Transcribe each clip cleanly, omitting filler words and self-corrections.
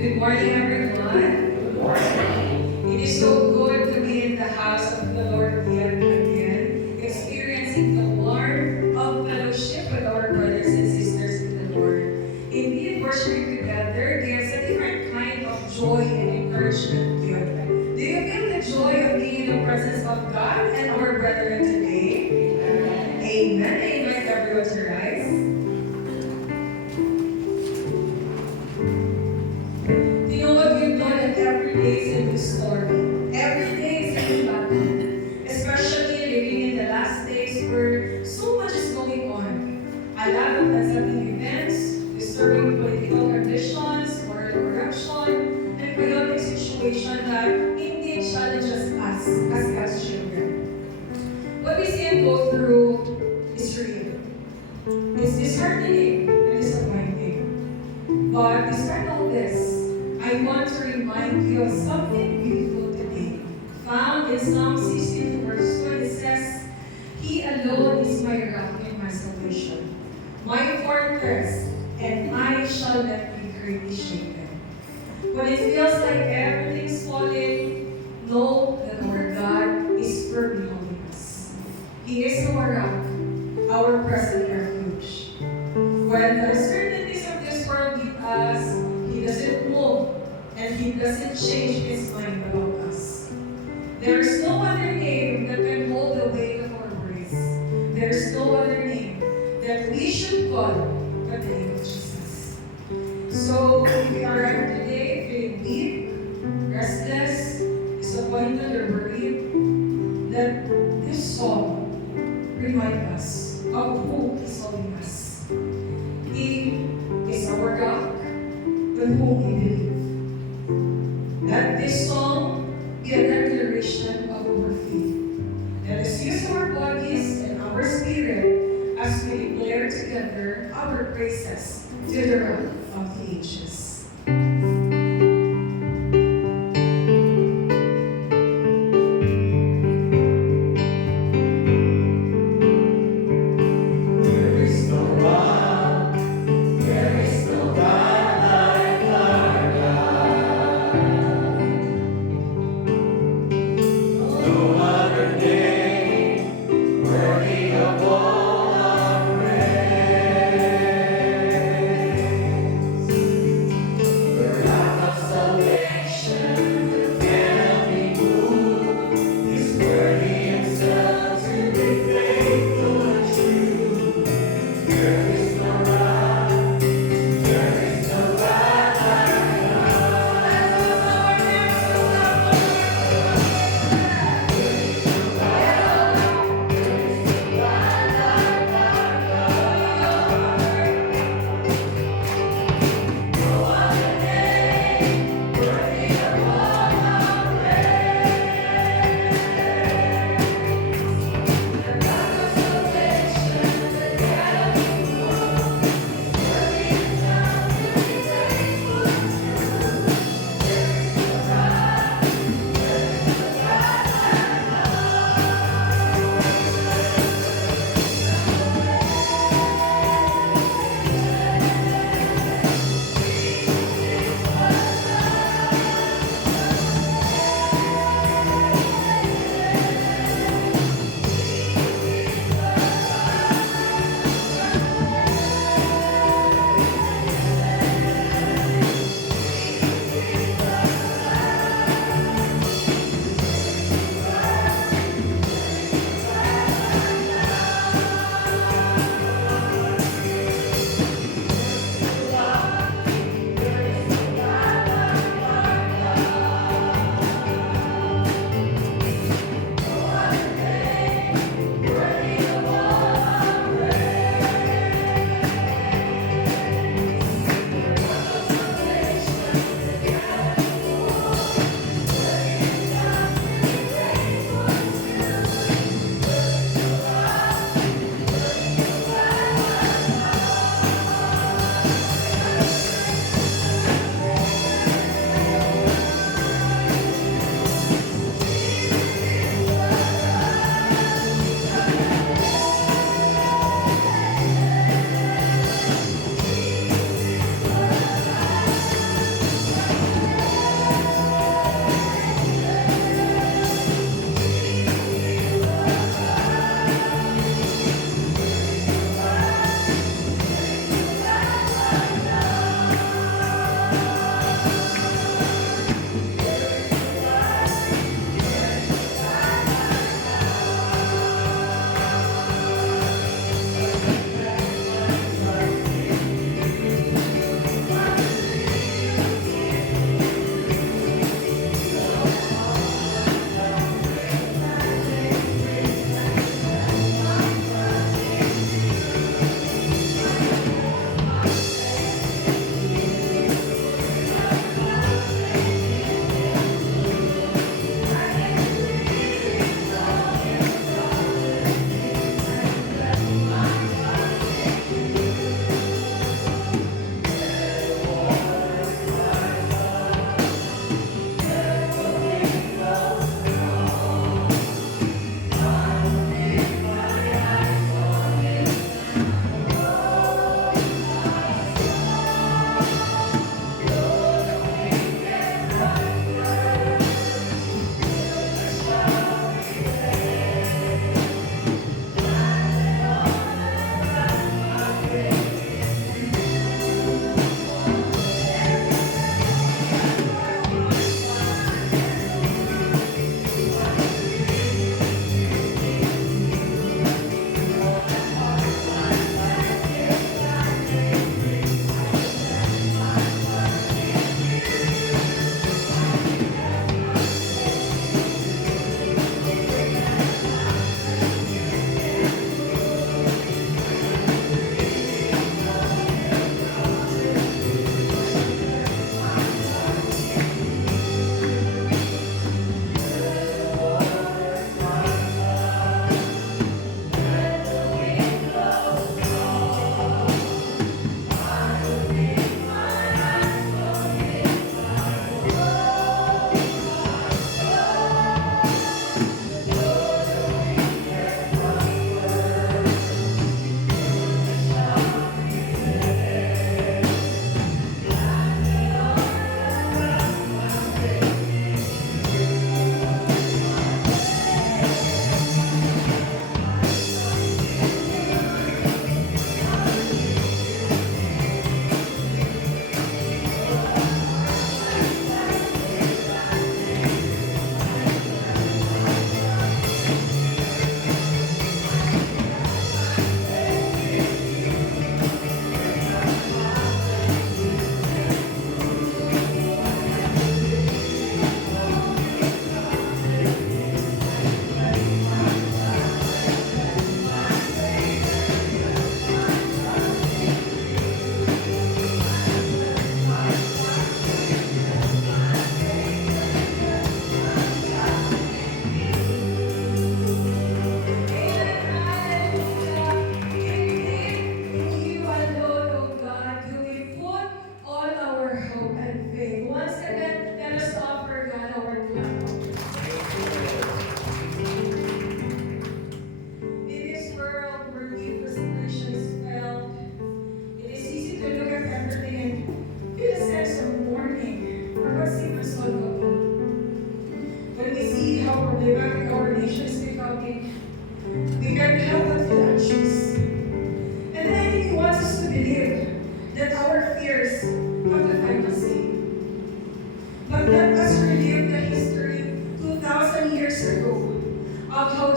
Good morning, everyone. Good morning. It is so good to be in the house of the Lord yet again, experiencing the warmth of fellowship with our brothers and sisters in the Lord. Indeed, worshiping together gives a different kind of joy and encouragement to you. Do you feel the joy of being in the presence of God and our brethren today? Amen. I invite everyone to rise. You know what we've done, and every day is a new story. Every day is a new battle. Especially living in the last days where so much is going on. A lot of unsettling events, disturbing political conditions, moral corruption, and chaotic situation that indeed challenges us as God's children. What we see and go through is real. It's disheartening and disappointing. But despite all this, I want to remind you of something beautiful today. Found in Psalm 16 verse 2, it says, He alone is my rock and my salvation, my fortress, and I shall not be greatly shaken. When it feels like everything's falling, know that our God is firmly holding us. He is our rock, our present refuge. When the uncertainties of this world beat us, He doesn't move, and He doesn't change His mind about us. There is no other name that can hold the weight of our worries. There is no other name that we should call but the name of Jesus. So, if you are here today feeling weak, restless, disappointed, or worried, let this song remind us of who is holding us. He is our rock, in whom we believe. Let this song be a declaration of our faith. Let us use our bodies and our spirit as we declare together our praises to the rock of the ages.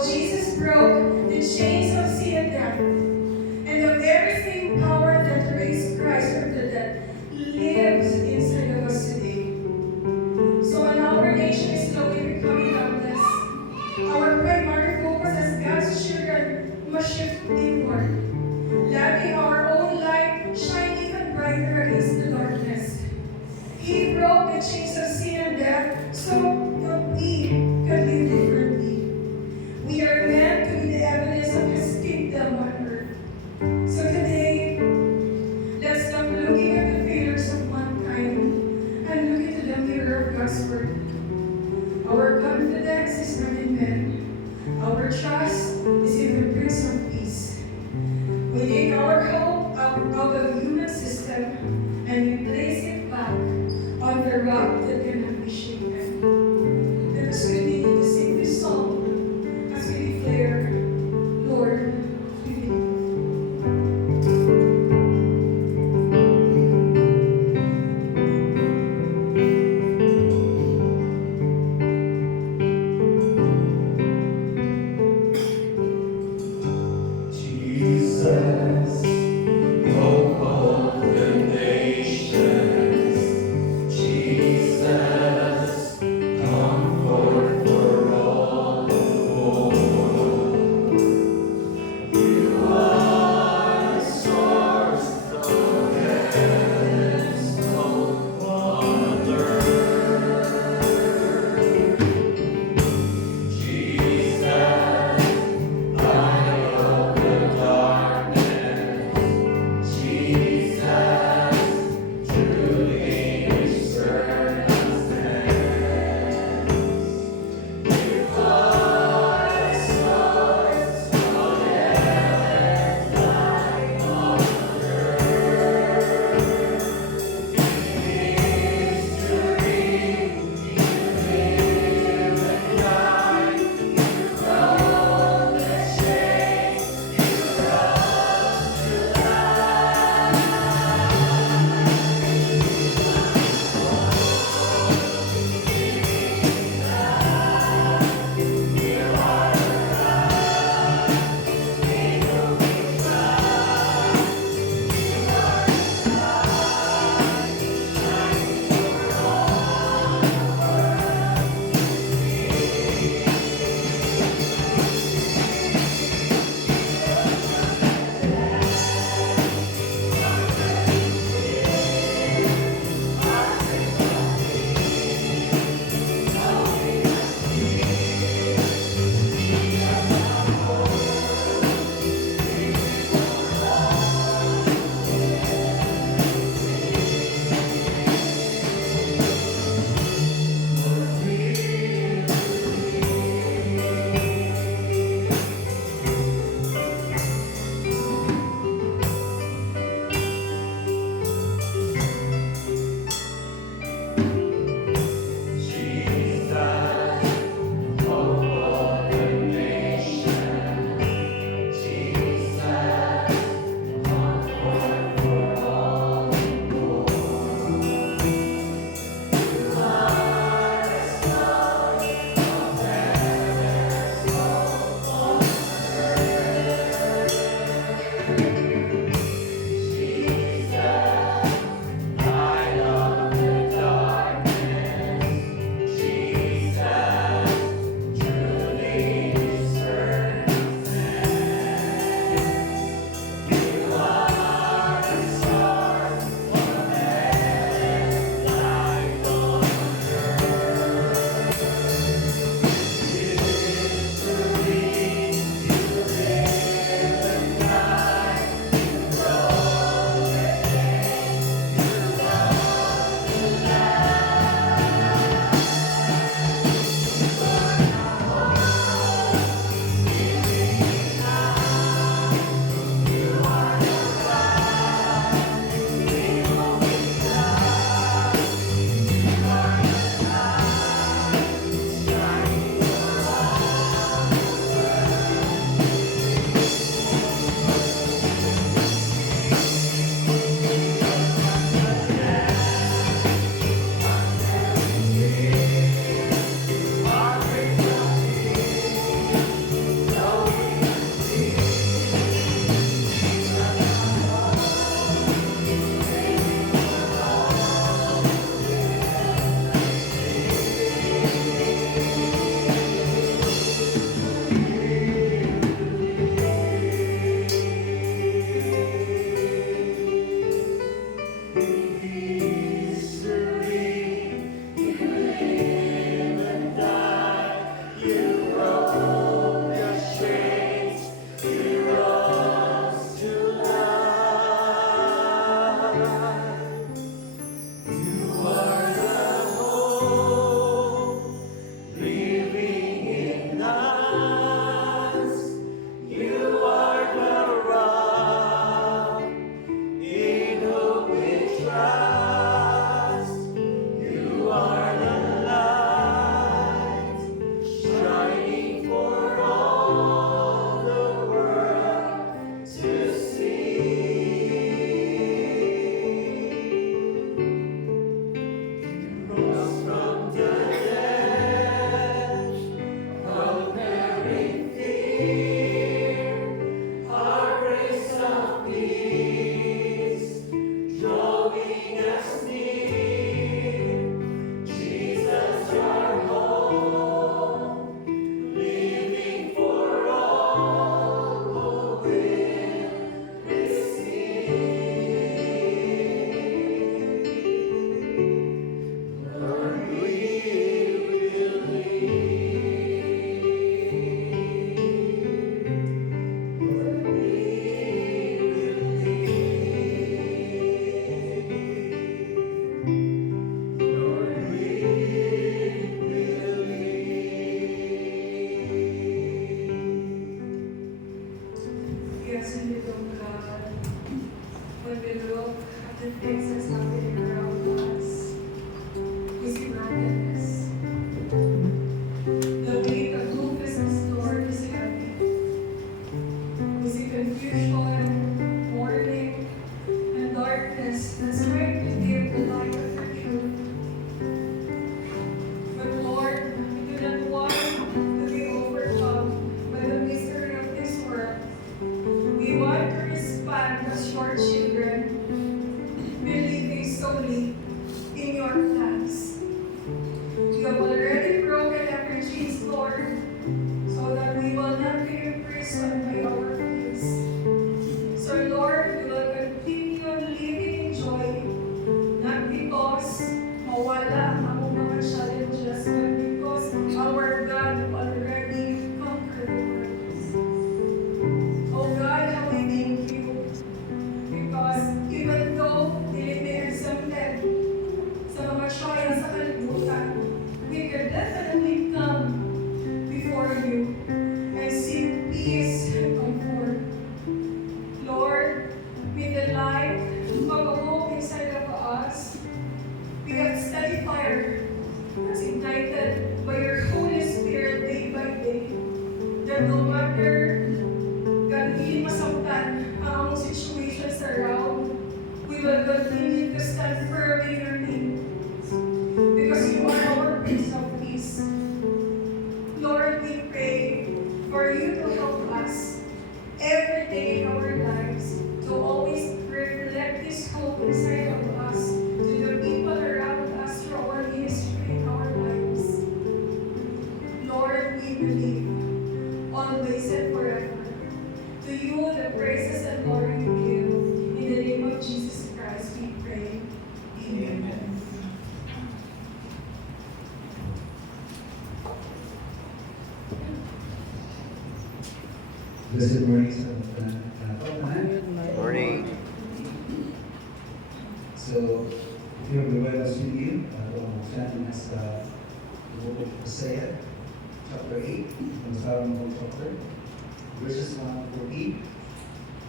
Jesus broke the chains of sin and death, and the very same power that raised Christ from the dead lives inside of us today. So when our nation is slowly becoming godless, our primary focus as God's children must shift inward, letting our own light shine even brighter against the darkness. He broke the chains of sin and death so that we can live differently. We are meant to be the evidence of His kingdom on earth. So today, let's stop looking at the failures of mankind and look into the mirror of God's word. Our confidence is not in men. Our trust is in the Prince of Peace. We take our hope out of the human system and we place it back on the rock that cannot be shaken. Let us continue to sing this song as we declare, Lord, we believe. Jesus, hope of Yes, and you know, God, when we look at the things that's happening around us, we see brokenness. The weight of hopelessness, Lord, is heavy. We see confusion, mourning, and darkness that's trying to dim the light of your truth. But Lord, we do not want to be overcome by the mystery of this world. We want to respond as your children, believing solely in your plans. You have already broken every chains, Lord, so that we will not be imprisoned by our fears. So Lord, we will continue living in joy, not because mawala ang mga challenges, but because our God already conquered the world. Oh God, how we thank you, because even though dili may exempted sa mga trials sa kalibutan, we can definitely come before you and seek peace and comfort. Lord, may the light mag-awoke inside of us. We have steady fire that's ignited by your Holy Spirit day by day. That no matter God, hindi masaktan ang situations around, we will continue to stand firm in your name. Because you are our Prince of Peace. Lord, we pray for you to help us every day in our lives to always reflect this hope inside of us to the people around us through our ministry and our lives. Lord, we believe always and forever. To you the praises and glory we give. In the name of Jesus Christ we pray. Amen. Blessed morning sa Morning. So, if you have the Bibles with you, we'll stand as the book of Hosea, chapter 8, from the start of the chapter, verses 1 to 14.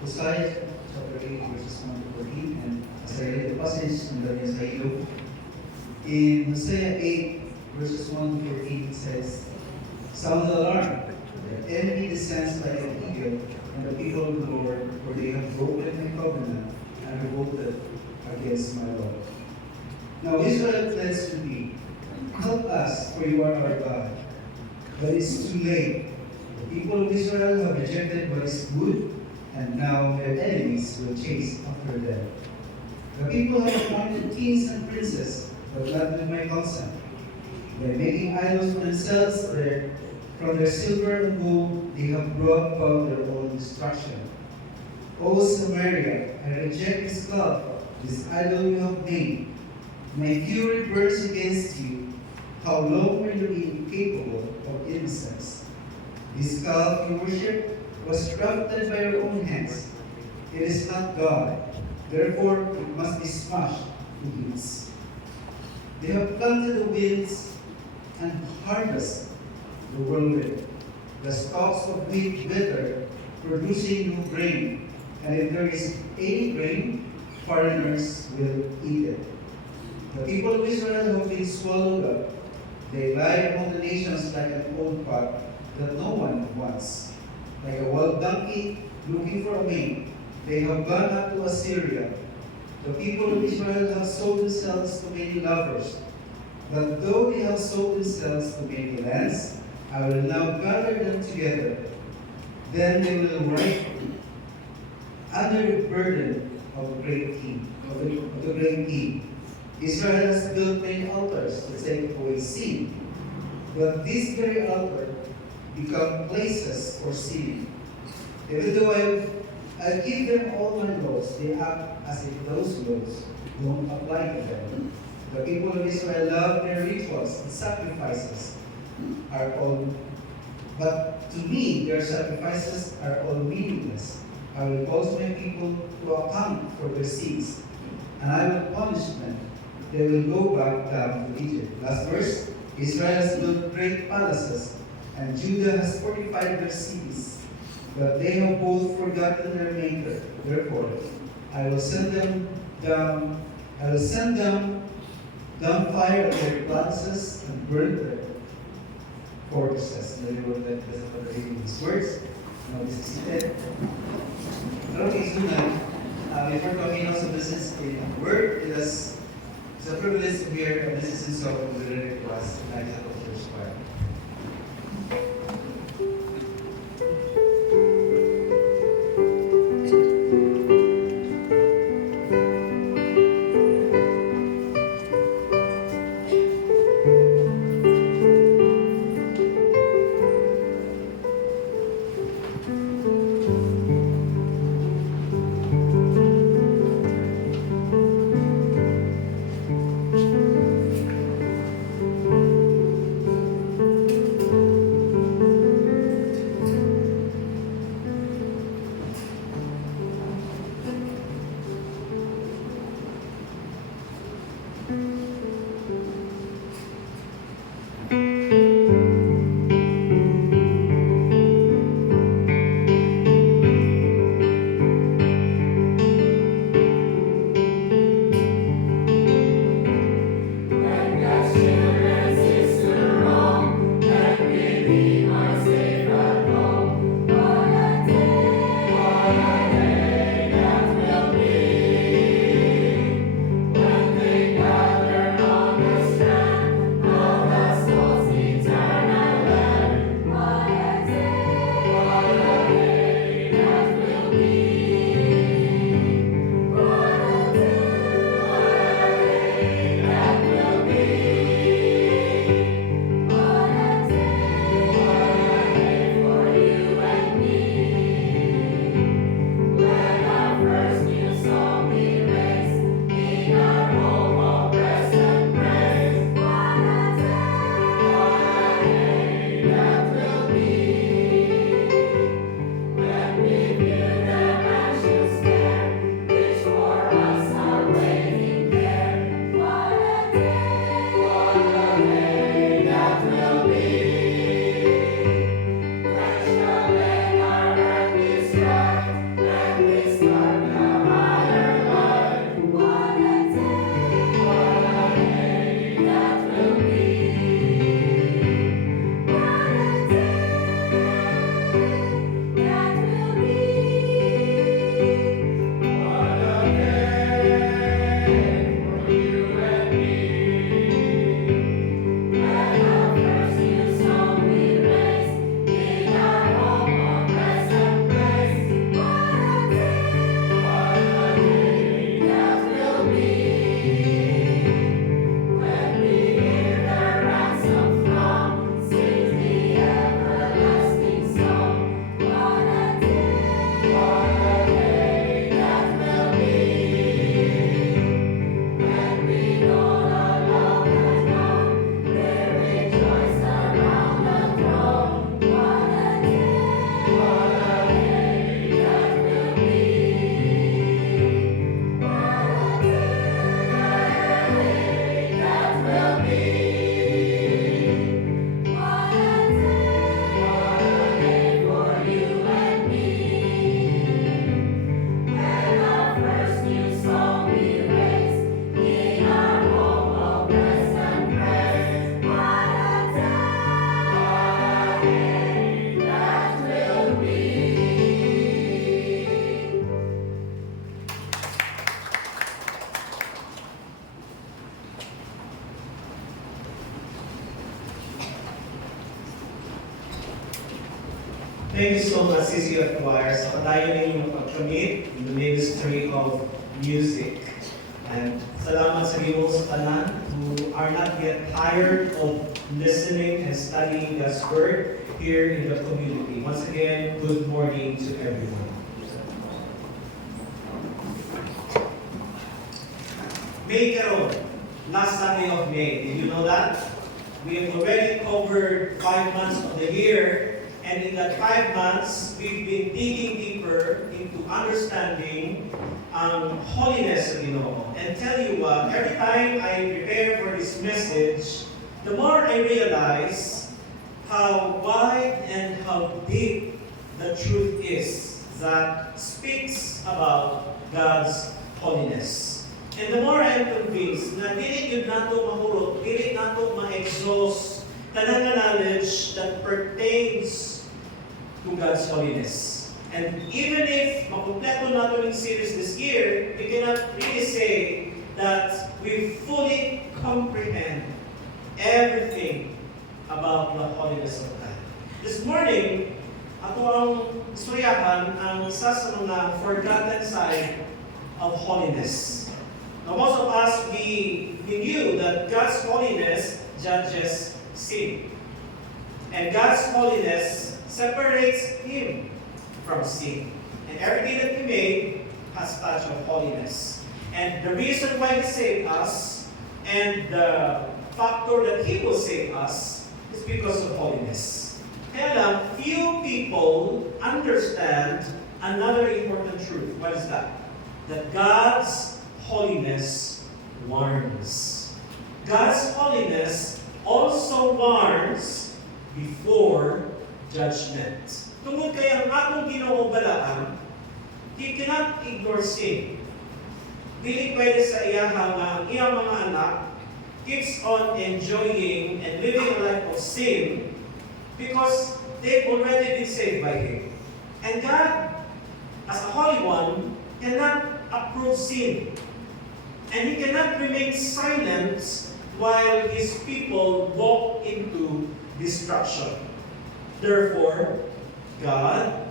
Hosea, chapter 8, verses 1 to 14, and as I read the passage, nandun sa iyo. In Hosea 8, verses 1 to 14, it says, "Sound the alarm, the enemy descends like an eagle, and the people of the Lord, for they have broken my covenant and revolted against my law. Now Israel pleads to thee, help us, for you are our God. But it's too late. The people of Israel have rejected what is good, and now their enemies will chase after them. The people have appointed kings and princes, but not with my consent. By making idols for themselves from their silver and gold, they have brought about their own destruction. O Samaria, I reject this calf, this idol you have made. My fury burns against you. How long will you be incapable of innocence? This calf you worship was crafted by your own hands. It is not God, therefore it must be smashed to bits. They have planted the winds and harvest the whirlwind. The stalks of wheat wither, producing no grain, and if there is any grain, foreigners will eat it. The people of Israel have been swallowed up. They lie among the nations like an old pot that no one wants. Like a wild donkey looking for a mate, they have gone up to Assyria. The people of Israel have sold themselves to many lovers. But though they have sold themselves to many lands, I will now gather them together. Then they will write under the burden of the great king, of the great king. Israel has built many altars to take away sin, but these very altars become places for sin. Even though I give them all my laws, they act as if those laws don't apply to them. The people of Israel love their rituals and sacrifices are all, but to me their sacrifices are all meaningless. I will cause my people to account for their sins, and I will punish them. They will go back down to Egypt. Last verse, Israel has built great palaces, and Judah has fortified their cities. But they have both forgotten their Maker. Therefore, I will send them down fire at their palaces and burn their fortresses. In other words, that's what the reading these words. Now this is it. Pero kaizunan, before talking also this is a word, it's a privilege to hear, and this is in song of the lyric was Elijah of Church Choir. Thank you so much, CCF Choir, sa padayon ninyong pagkamit in the ministry of music. And salamat sa Ginoo sa tanan who are not yet tired of listening and studying God's Word here in the community. Once again, good morning to everyone. May karon, last Sunday of May. Did you know that? We have already covered 5 months of the year. And in that 5 months, we've been digging deeper into understanding holiness of Ginoo. And tell you what, every time I prepare for this message, the more I realize how wide and how deep the truth is that speaks about God's holiness. And the more I am convinced na dili yun nato mahurot, dili nato ma-exhaust tanang knowledge that pertains to God's holiness. And even if makumpleto nato yung series this year, we cannot really say that we fully comprehend everything about the holiness of God. This morning, ako ang istoryahan ang isa sa mga forgotten side of holiness. Now, most of us, we knew that God's holiness judges sin. And God's holiness separates Him from sin. And everything that He made has touch of holiness. And the reason why He saved us, and the factor that He will save us, is because of holiness. Kaya lang, few people understand another important truth. What is that? That God's holiness warns. God's holiness also warns before judgment. Tungod kay ang atong Ginoo balaan, He cannot ignore sin. Dili pwede sa iyaha nga ang iyang mga anak keeps on enjoying and living a life of sin because they've already been saved by Him. And God, as a Holy One, cannot approve sin. And He cannot remain silent while His people walk into destruction. Therefore, God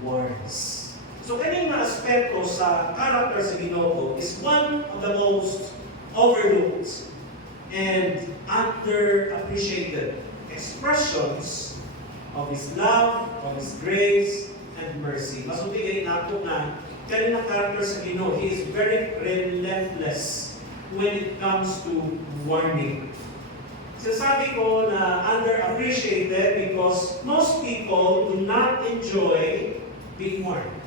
warns. So, kaning mga aspeto sa character sa Ginoo is one of the most overlooked and underappreciated expressions of His love, of His grace, and mercy. Masubigay nato na kaning character sa Ginoo, He is very relentless when it comes to warning. Sasabi ko na underappreciated because most people do not enjoy being warned.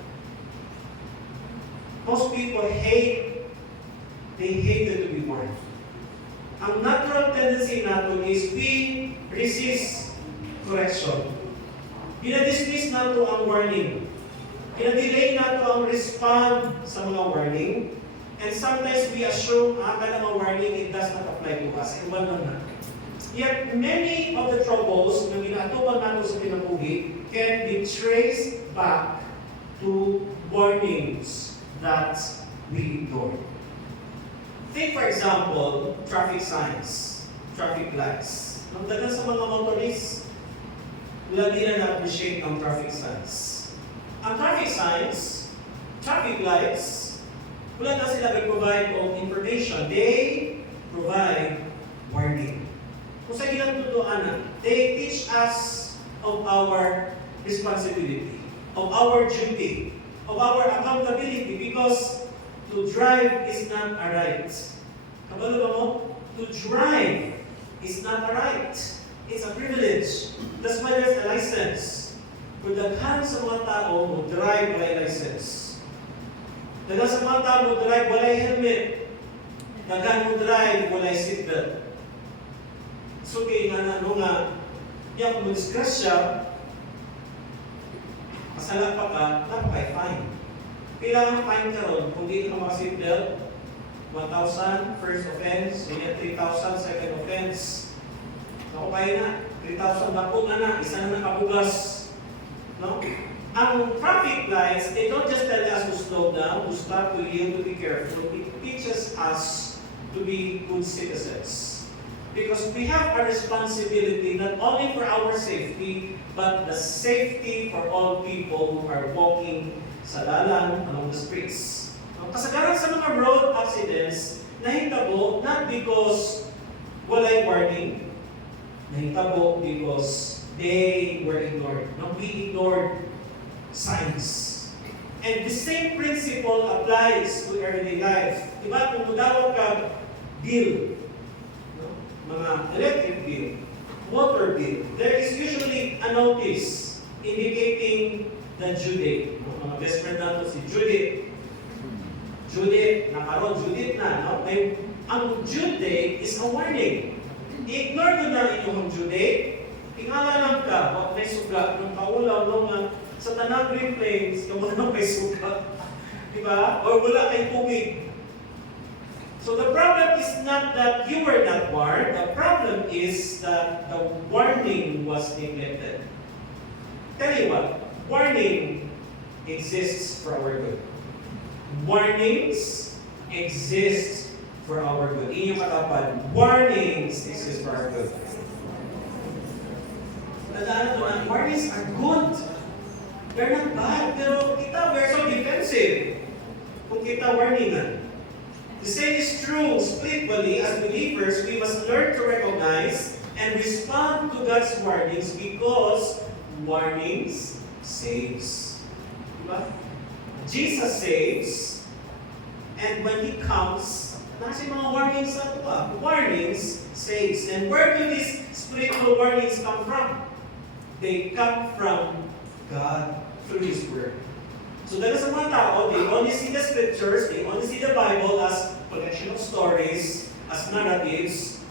Most people they hated to be warned. Ang natural tendency nato is we resist correction. Ina-dismiss nato ang warning. Ina-delay nato ang respond sa mga warning. And sometimes we assume, kada mga warning, it does not apply to us. And wala na. Yet many of the troubles na ginatuban nato sa kinabuhi can be traced back to warnings that we ignore. Think for example, traffic signs, traffic lights. Nang dagan sa mga motorists, wala din na na-appreciate ang traffic signs. Ang traffic signs, traffic lights, wala na sila provide of information. They provide warning. Kung sa ginatutuan, they teach us of our responsibility, of our duty, of our accountability, because to drive is not a right. Kabalo ba mo? To drive is not a right. It's a privilege. That's why there's a license. Kung daghan sa mga tao mo drive walay license. Daghan sa mga tao mo drive walay helmet. Daghan mo drive walay seatbelt. So kaya nga nga, yan kung mag-disgrasya, masala pa ka, napaka-fine. Kailangan fine ka ron, kung di ka maka-seatbelt, 1,000, first offense, 3,000, second offense. Nakupay na, 3,000 dako na, isa na nakabugas. No? Ang traffic lights, they don't just tell us to slow down, to stop, to yield, to be careful. It teaches us to be good citizens. Because we have a responsibility not only for our safety, but the safety for all people who are walking sa dalan along the streets. Kasagaran sa mga road accidents, nahitabo not because walay warning, nahitabo because they were ignored. No, we ignored signs. And the same principle applies to everyday life. Diba, kung mudawag ka bill, no? Mga electric bill, water bill, there is usually a notice indicating the due date. No? Mga best friend natin si Judith. Judith, nakaroon, Judith na. No? Ang due date is a warning. I-ignore nyo na inyong due date. Tingala lang ka, wag may suga, nung kaulaw, nung sa Tanang Green Plains, yung wala may suga. Diba? Or wala kay tubig. So the problem is not that you were not warned. The problem is that the warning was neglected. Tell you what, warning exists for our good. Warnings exist for our good. Inyong katapan, warnings exist for our good. Tandaan ito na, warnings are good. They're not bad, pero kita, we're so defensive. Kung kita warningan. The same is true spiritually. As believers, we must learn to recognize and respond to God's warnings because warnings saves. Diba? Jesus saves, and when He comes, nasa mga warnings sa ito pa. Warnings saves. And where do these spiritual warnings come from? They come from God through His Word. So dahil sa mga tao, they only see the scriptures, they only see the Bible as collection of stories, as narratives,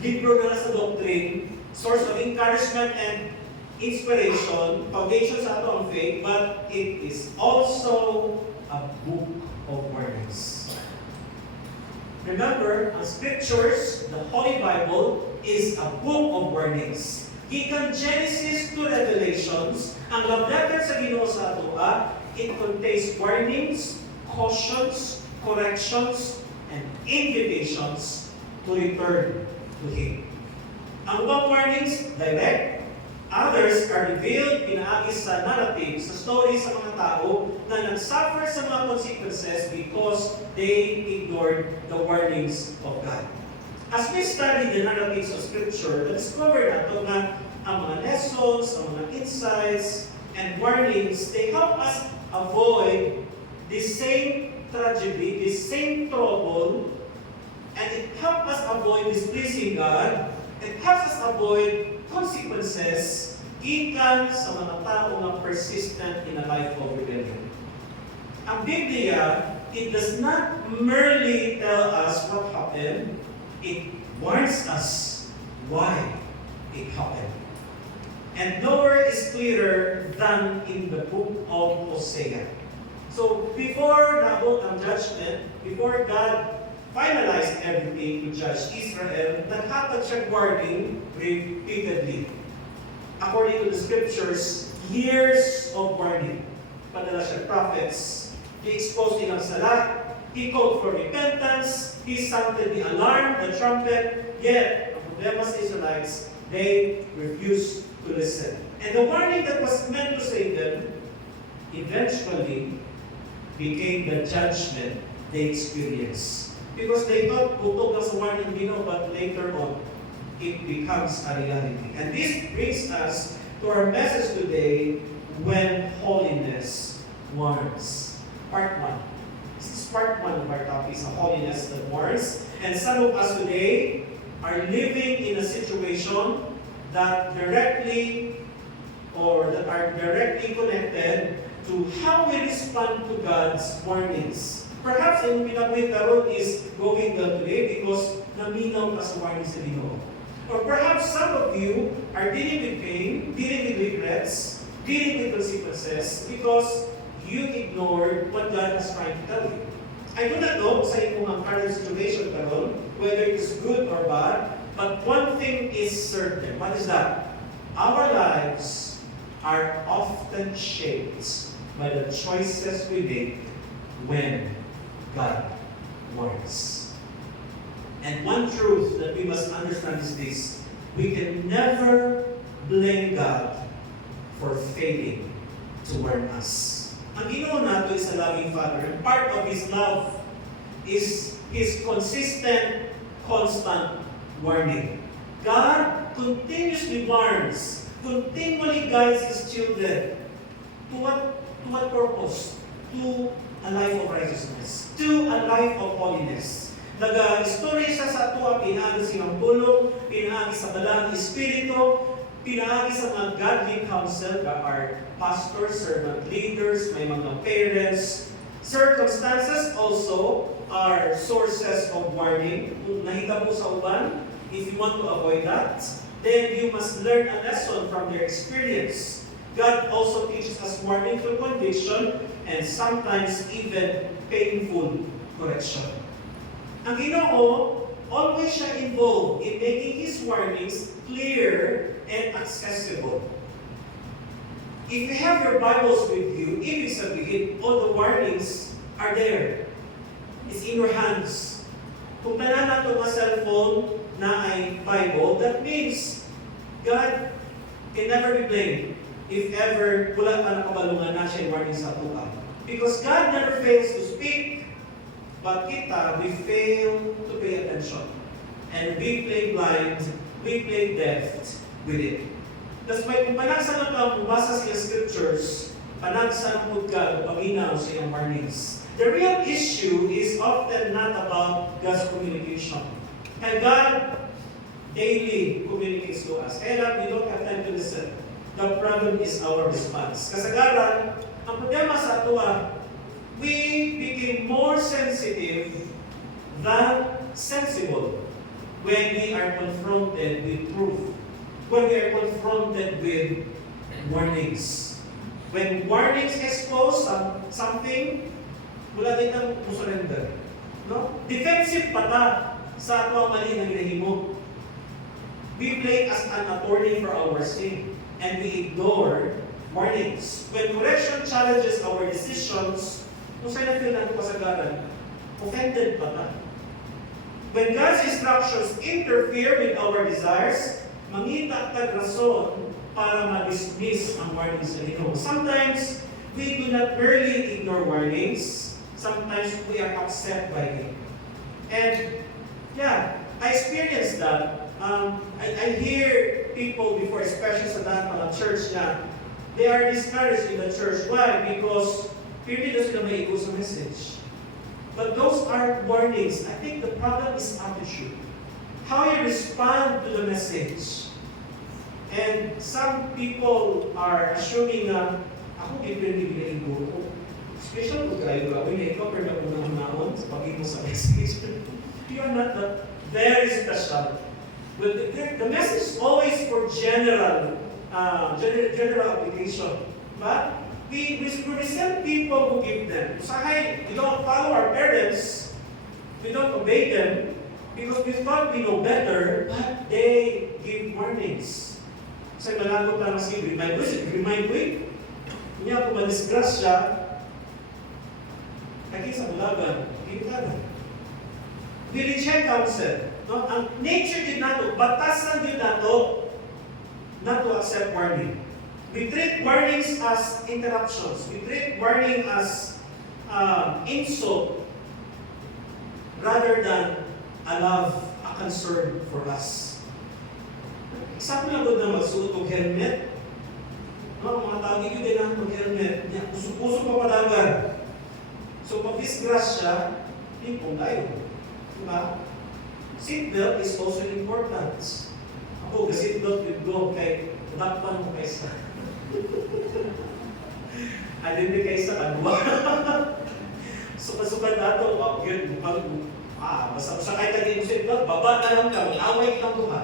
libro na sa doctrine, source of encouragement and inspiration, foundation sa ato ang faith, but it is also a book of warnings. Remember, ang scriptures, the Holy Bible, is a book of warnings. Gikan Genesis to Revelations, ang love letter sa Ginoo sa ato, it contains warnings, cautions, corrections, and invitations to return to Him. Ang ubang warnings, direct. Others are revealed, pinaagis sa narrative, sa stories sa mga tao na nagsuffer sa mga consequences because they ignored the warnings of God. As we study the narratives of Scripture, na-discover nato na ang mga lessons, ang mga insights, and warnings, they help us avoid the same tragedy, the same trouble, and it helps us avoid displeasing God. It helps us avoid consequences gikan sa mga tao na persistent in a life of rebellion. Ang Biblia, it does not merely tell us what happened, it warns us why it happened. And nowhere is clearer than in the book of Hosea. So before naabot ang judgment, before God finalized everything to judge Israel, naghatag siya warning repeatedly. According to the scriptures, years of warning. Padala siya prophets. He exposed ilang sala. He called for repentance. He sounded the alarm, the trumpet. Yet, ang problema sa Israelites, they refused to listen. And the warning that was meant to save them eventually became the judgment they experienced. Because they thought, butog lang sa warning, but later on, it becomes a reality. And this brings us to our message today, when holiness warns. Part 1. This is part 1 of our topic, sa holiness that warns. And some of us today are living in a situation that directly are directly connected to how we respond to God's warnings. Perhaps ang pinagwit karon is going well today because naminaw ka sa warning sa Ginoo. Or perhaps some of you are dealing with pain, dealing with regrets, dealing with consequences because you ignored what God is trying to tell you. I do not know sa inyong current situation karon, whether it is good or bad, but one thing is certain. What is that? Our lives are often shaped by the choices we make when God warns. And one truth that we must understand is this: we can never blame God for failing to warn us. Ang Ginoo nato is a loving Father, and part of His love is His consistent, constant warning. God continuously warns, continually guides His children. To what purpose? To a life of righteousness, to a life of holiness. Nag-istorya siya sa ato, pinaagi silang tulong, pinaagi sa balang espiritu, pinaagi sa mga godly counsel, are pastors, servant leaders, may mga parents. Circumstances also are sources of warning. Kung nahita po sa uban, if you want to avoid that, then you must learn a lesson from their experience. God also teaches us warning through conviction and sometimes even painful correction. Ang Ginoo, always siya involved in making His warnings clear and accessible. If you have your Bibles with you, ibig sabihin, all the warnings are there. It's in your hands. Kung tanan na itong cellphone na ay Bible, that means God can never be blamed if ever wala ka nakabalungan na siya warning sa tuwa. Because God never fails to speak, but kita, we fail to pay attention. And we play blind, we play deaf with it. That's why kung panagsan na ka, bumasa sa scriptures, panagsan mo ka, paginaw sa iyong warnings. The real issue is often not about God's communication. And God daily communicates to us. Kaya lang, we don't have time to listen. The problem is our response. Kasagaran, ang problema sa atua, we became more sensitive than sensible when we are confronted with truth. When we are confronted with warnings. When warnings expose something, wala din kang surrender. No? Defensive pa ta sa ato ang mali na ginahimo. We play as an attorney for our sin, and we ignore warnings. When correction challenges our decisions, kung saan na-feel natin kasagaran, offended pa ta. When God's instructions interfere with our desires, mangita tag rason para ma-dismiss ang warnings sa Ginoo. Sometimes, we do not merely ignore warnings. Sometimes, we are upset by it. And, yeah, I experienced that. I hear people before, especially sa dahil mga church na, they are discouraged in the church. Why? Because hindi na sila may ego sa message. But those are warnings. I think the problem is attitude. How you respond to the message. And some people are assuming na ako depende na ego ko. Special ko kayo gawin na ikaw pero ako na naman sa pag-imo sa message. You are not that very special. But the message is always for general application. But we resent people who give them. Usahay, we don't follow our parents, we don't obey them, because we thought we know better, but they give warnings. Kasi malagot na mas remind week. Kanya kung madisgrasya, kaki sa bulagan, hindi ka na. We reject counsel. No? Ang nature din nato, batasan din nato, not to accept warning. We treat warnings as interruptions. We treat warning as insult rather than a love, a concern for us. Example lang na magsuot og helmet. No, mga tao dito din ang helmet. Puso-puso pa padagan. So pag disgrasya, limpong tayo. Diba? Seatbelt is also important. Ako, seatbelt will go kay dakpan mo kaysa. Alin din kaysa kadwa. Suka-suka na ito. Yun, basta kahit lagi mo seatbelt, baba na lang ka. Away lang ito ka.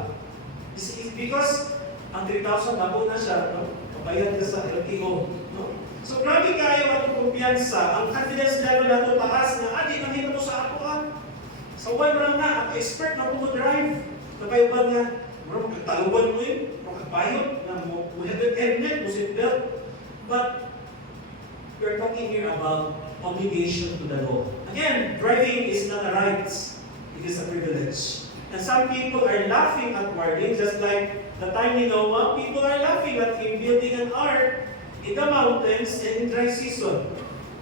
Because ang 3,000 na po na siya, no? Kabayad ka sa LTO. No? So grabe kayo at kumpiyansa. Ang confidence level na ito taas na, di nangita mo sa ako ha. Sa one lang na, ako expert na po mo-drive. Nabayabang nga, marang kataluan mo yun, marang kabayot, na mo helmet, mo seatbelt. But we're talking here about obligation to the law. Again, driving is not a right. It is a privilege. And some people are laughing at warning, just like the time in Noah, people are laughing at him building an ark in the mountains and in dry season.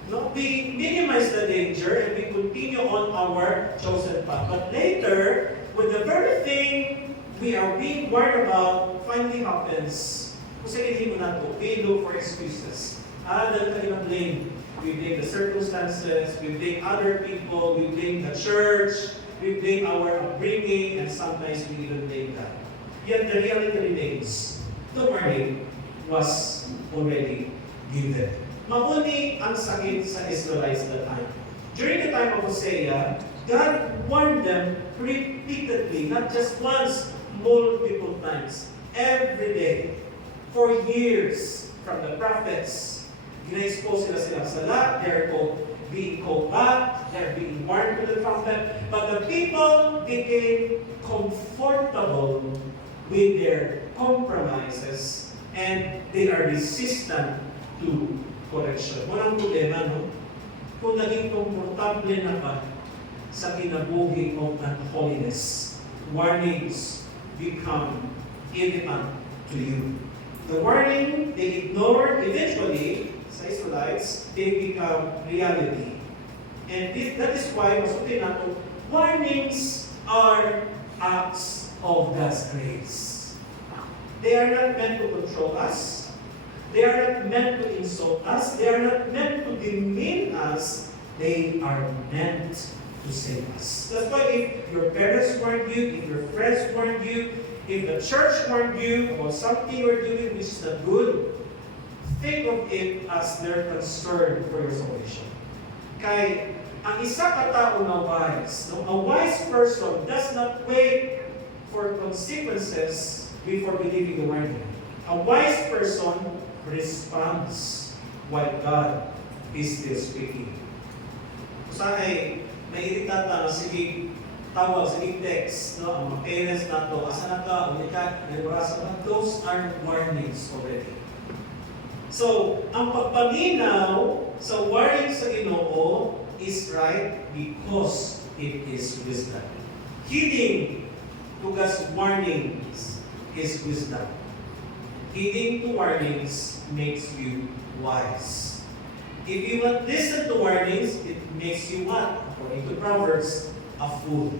No, we minimize the danger and we continue on our chosen path. But later, when the very thing we are being warned about finally happens, kasi hindi mo na to, we look for excuses. Dahil tayo blame. We blame the circumstances, we blame other people, we blame the church, we blame our upbringing, and sometimes we even blame God. Yet the reality remains, the warning was already given. Mauni ang sakit sa Israelites that time. During the time of Hosea, God warned them repeatedly, not just once, multiple times, every day, for years, from the prophets. Gina-expose sila sa lahat, they're being called back, they're being warned to the prophet, but the people became comfortable with their compromises and they are resistant to correction. Walang problema, no? Kung naging komportable na ba sa kinabuhi of unholiness, warnings become irritant to you. The warning they ignored eventually, sa Israelites, they become reality. And that is why, masutin nato, warnings are acts of God's grace. They are not meant to control us. They are not meant to insult us. They are not meant to demean us. They are meant to save us. That's why if your parents warned you, if your friends warned you, if the church warned you about something you're doing which is not good, think of it as their concern for your salvation. Kay ang isa ka tao na wise, no? A wise person does not wait for consequences before believing the warning. A wise person responds while God is still speaking. Kung ay may iritata na sige tawag, sige text, no? Ang mga parents na to, asa na ka, umikat, nalibara na, those are warnings already. So, ang pagpaminaw sa warning sa Ginoo is right because it is wisdom. Heeding to God's warnings is wisdom. Heeding to warnings makes you wise. If you not listen to warnings, it makes you what? According to Proverbs, a fool.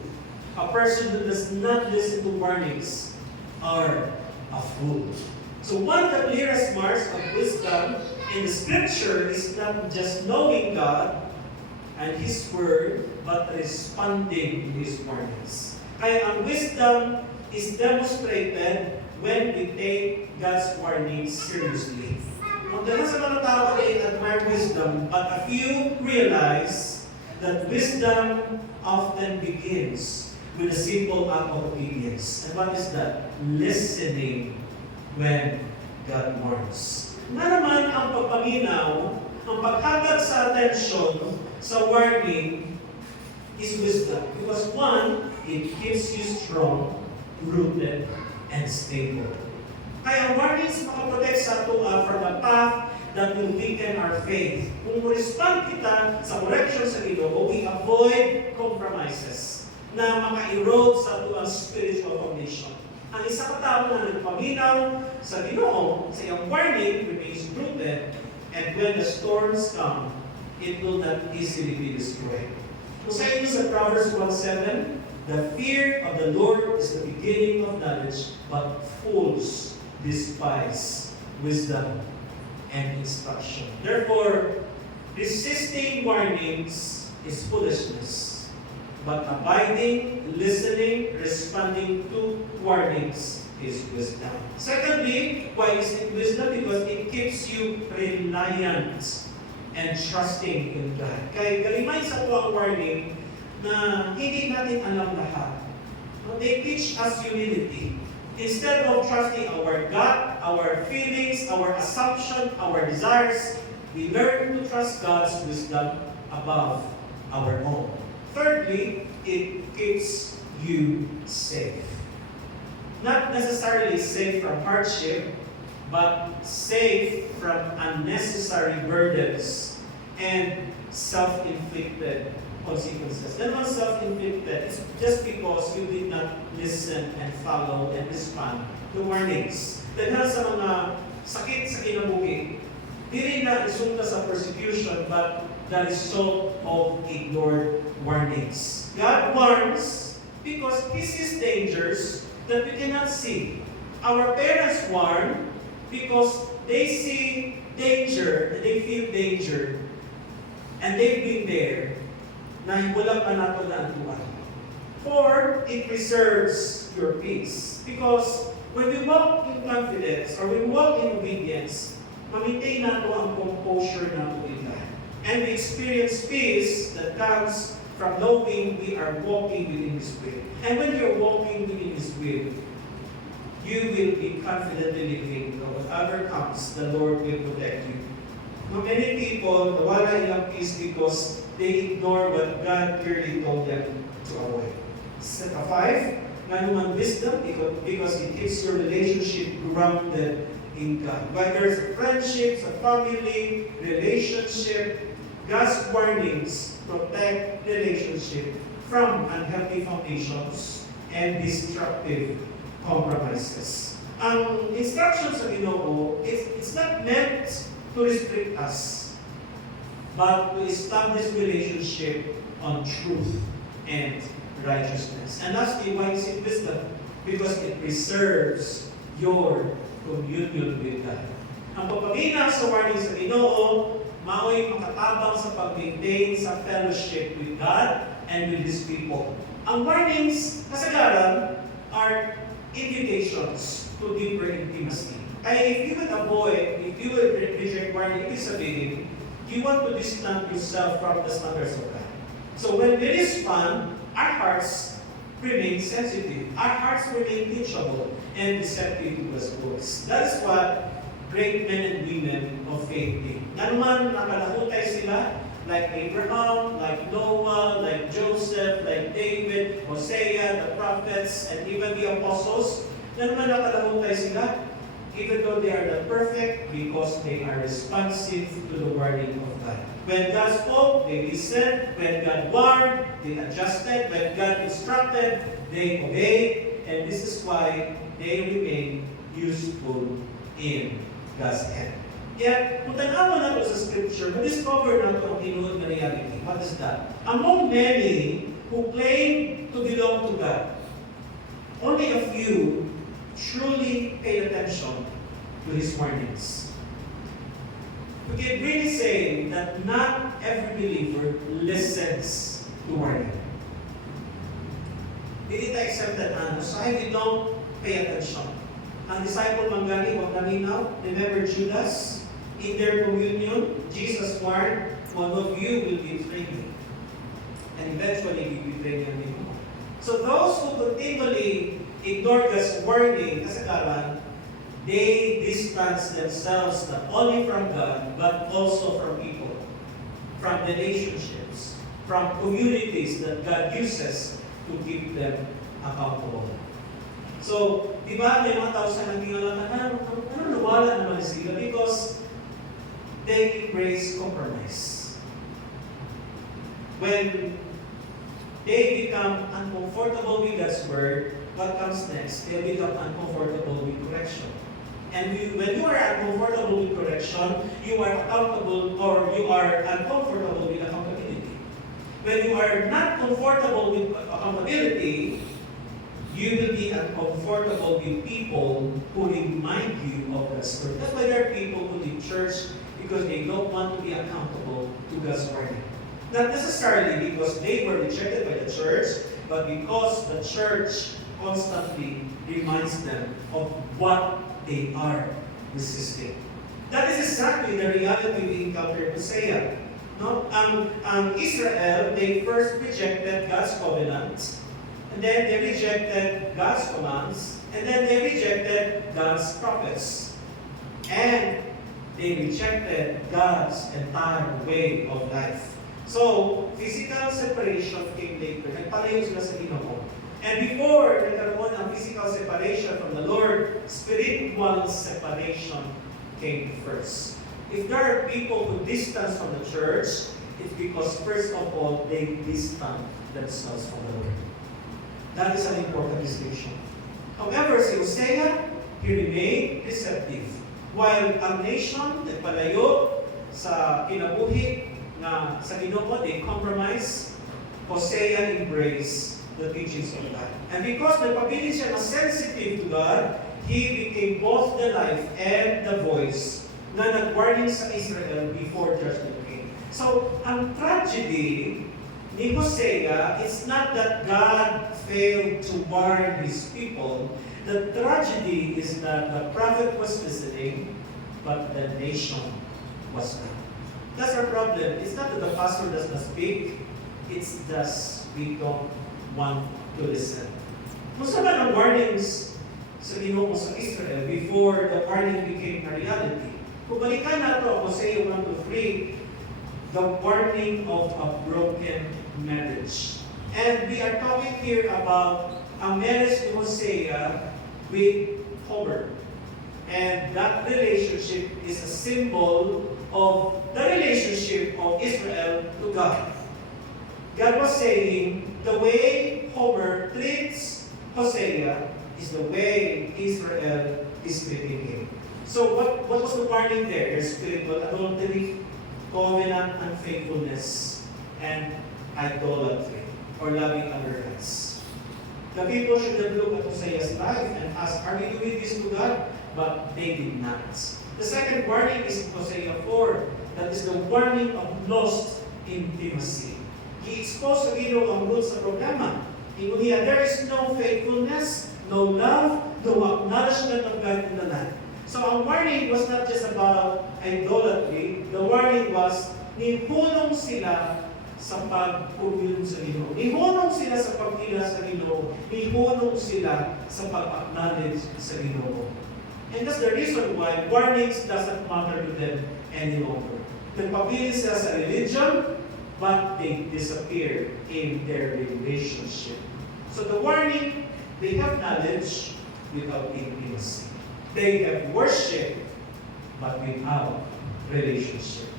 A person who does not listen to warnings are a fool. So one of the clearest marks of wisdom in the scripture is not just knowing God and His Word, but responding to His warnings. Kaya ang wisdom is demonstrated when we take God's warnings seriously. Dahil sa mga tao ay admire wisdom, but a few realize that wisdom often begins with a simple act of obedience. And what is that? Listening when God warns. Na naman ang pagpaminaw, ang paghatag sa atensyon sa warning is wisdom. Because one, it keeps you strong, rooted, and stable. Kaya ang warnings makaprotect sa ato from the path that will weaken our faith. Kung respond kita sa correction sa Ginoo, we avoid compromises na maka-erode sa ato ang spiritual foundation. Ang isa ka tao na nagpaminaw sa Ginoo, sa iyang warning remains rooted, and when the storms come, it will not easily be destroyed. Kung sa inyo sa Proverbs 1:7, the fear of the Lord is the beginning of knowledge, but fools despise wisdom and instruction. Therefore, resisting warnings is foolishness, but abiding, listening, responding to warnings is wisdom. Secondly, why is it wisdom? Because it keeps you reliant and trusting in God. Kaya galimay sa tuwang warning na hindi natin alam lahat. They teach us humility. Instead of trusting our gut, our feelings, our assumption, our desires, we learn to trust God's wisdom above our own. Thirdly, it keeps you safe. Not necessarily safe from hardship, but safe from unnecessary burdens and self-inflicted consequences. Then on self-inflicted, it's just because you did not listen and follow and respond to warnings. Dahil sa mga sakit sa kinabuhi, di rin na resulta sa persecution, but the result of ignored warnings. God warns because He sees dangers that we cannot see. Our parents warn because they see danger, and they feel danger, and they've been there, na wala pa nato na antuan. For it preserves your peace. Because when we walk in confidence, or we walk in obedience, ma-maintain nato ang composure nato in God. And we experience peace that comes from knowing we are walking within His will. And when you're walking within His will, you will be confidently living that whatever comes, the Lord will protect you. Now, many people nawala ilang peace because they ignore what God clearly told them to avoid. Step 5, nga naman wisdom because it keeps your relationship grounded in God. Whether it's a friendship, a family, relationship, God's warnings protect relationship from unhealthy foundations and destructive compromises. Ang instructions sa Ginoo, it's not meant to restrict us, but to establish relationship on truth and righteousness. And lastly, why is it wisdom? Because it preserves your communion with God. Ang pagpamina sa warning sa Ginoo, mao'y makatabang sa pag-maintain sa fellowship with God and with His people. Ang warnings, kasagaran, are invitations to deeper intimacy. Kaya if you would reject warning, ibig sabihin, you want to distance yourself from the standards of God. So when we respond, our hearts remain sensitive. Our hearts remain teachable and receptive to His voice. That is what great men and women of faith did. Naman nakalahutay sila, like Abraham, like Noah, like Joseph, like David, Hosea, the prophets, and even the apostles. Naman nakalahutay sila, even though they are not perfect, because they are responsive to the wording of God. When God spoke, they listened. When God warned, they adjusted. When God instructed, they obeyed. And this is why they remain useful in God's hand. Yet, kung tanawan nato sa Scripture, ma-discover nato ang tinuod na reality. What is that? Among many who claim to belong to God, only a few truly pay attention to His warnings. We can really say that not every believer listens to warning. Did it accept that ano? So we don't pay attention. Ang disciple manggani, wag naminaw. Remember Judas? In their communion, Jesus warned, one of you will betray me. And eventually, we betray him. So those who continually ignore God's warning, kasagaran, they distance themselves not only from God, but also from people, from relationships, from communities that God uses to keep them accountable. So, di ba, may mga tao sa nagtingalan, ano nawala naman sila? Because they embrace compromise. When they become uncomfortable with God's word, what comes next? They become uncomfortable with correction. And when you are uncomfortable with correction, you are accountable or you are uncomfortable with accountability. When you are not comfortable with accountability, you will be uncomfortable with people who remind you of God's word. That's why there are people who leave church because they don't want to be accountable to God's word. Not necessarily because they were rejected by the church, but because the church constantly reminds them of what they are resisting. That is exactly the reality we encounter in Hosea. No? Israel, they first rejected God's covenant, and then they rejected God's commands, and then they rejected God's prophets. And they rejected God's entire way of life. So, physical separation came later. Nagpalayo sila sa Ginoo. And before nagkaroon ng physical separation from the Lord, spiritual separation came first. If there are people who distance from the church, it's because first of all, they distance themselves from the Lord. That is an important distinction. However, si Hosea, he remained receptive. While ang nation, nagpalayo sa kinabuhi na sa Ginoo, they compromise, Hosea embraced the teachings of God. And because nagpabilin siya na sensitive to God, he became both the life and the voice na nag-warning sa Israel before judgment came. So, ang tragedy ni Hosea is not that God failed to warn His people. The tragedy is that the prophet was listening, but the nation was not. That's our problem. It's not that the pastor does not speak, it's just we don't want to listen. Kung saan ang warnings sa Ginoo sa Israel before the warning became a reality? Kung balikan nato Hosea 1 to 3, the warning of a broken marriage. And we are talking here about a marriage ni Hosea with Homer. And that relationship is a symbol of the relationship of Israel to God. God was saying, the way Homer treats Hosea is the way Israel is treating him. So what was the warning there? There's spiritual adultery, covenant unfaithfulness, and idolatry, or loving other gods. The people should have looked at Hosea's life and asked, are we doing this to God? But they did not. The second warning is in Hosea 4. That is the warning of lost intimacy. He exposed sa Ginoo ang root sa problema. Ingunia, there is no faithfulness, no love, no acknowledgement of God in the land. So ang warning was not just about idolatry. The warning was, nihulong sila sa pag-umilong sa Ginoo. Nihulong sila sa pagkila sa Ginoo. Nihulong sila sa pag-acknowledge sa Ginoo. And that's the reason why warnings doesn't matter to them any longer. Nagpapili sila sa religion, but they disappear in their relationship. So the warning, they have knowledge without intimacy. They have worship, but without relationship.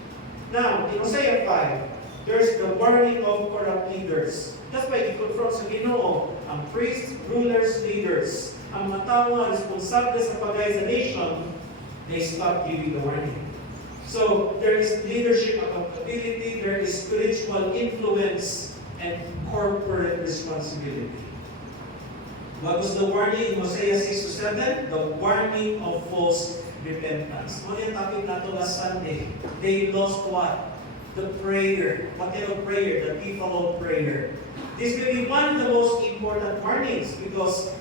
Now, in Hosea 5, there's the warning of corrupt leaders. That's why he confronts sa Ginoo ang priests, rulers, leaders. Ang mga tao na responsable sa pagay sa nation, they stop giving the warning. So, there is leadership accountability, there is spiritual influence, and corporate responsibility. What was the warning in Hosea 6 to 7? The warning of false repentance. Ano yung topic natin last Sunday? They lost what? The prayer. What kind of prayer? The default prayer. This will be one of the most important warnings because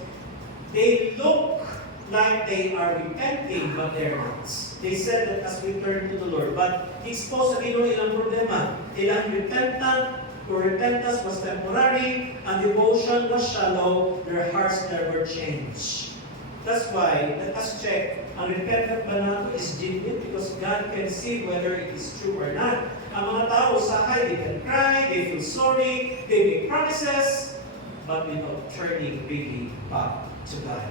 they look like they are repenting, but they're not. They said that as we turn to the Lord, but exposed sa Ginoo ilang problema. Ilang repentant, or repentance was temporary, and devotion was shallow, their hearts never changed. That's why, let us check, ang repentant ba nato is genuine because God can see whether it is true or not. Ang mga tao sahay, they can cry, they feel sorry, they make promises, but without turning really back to God.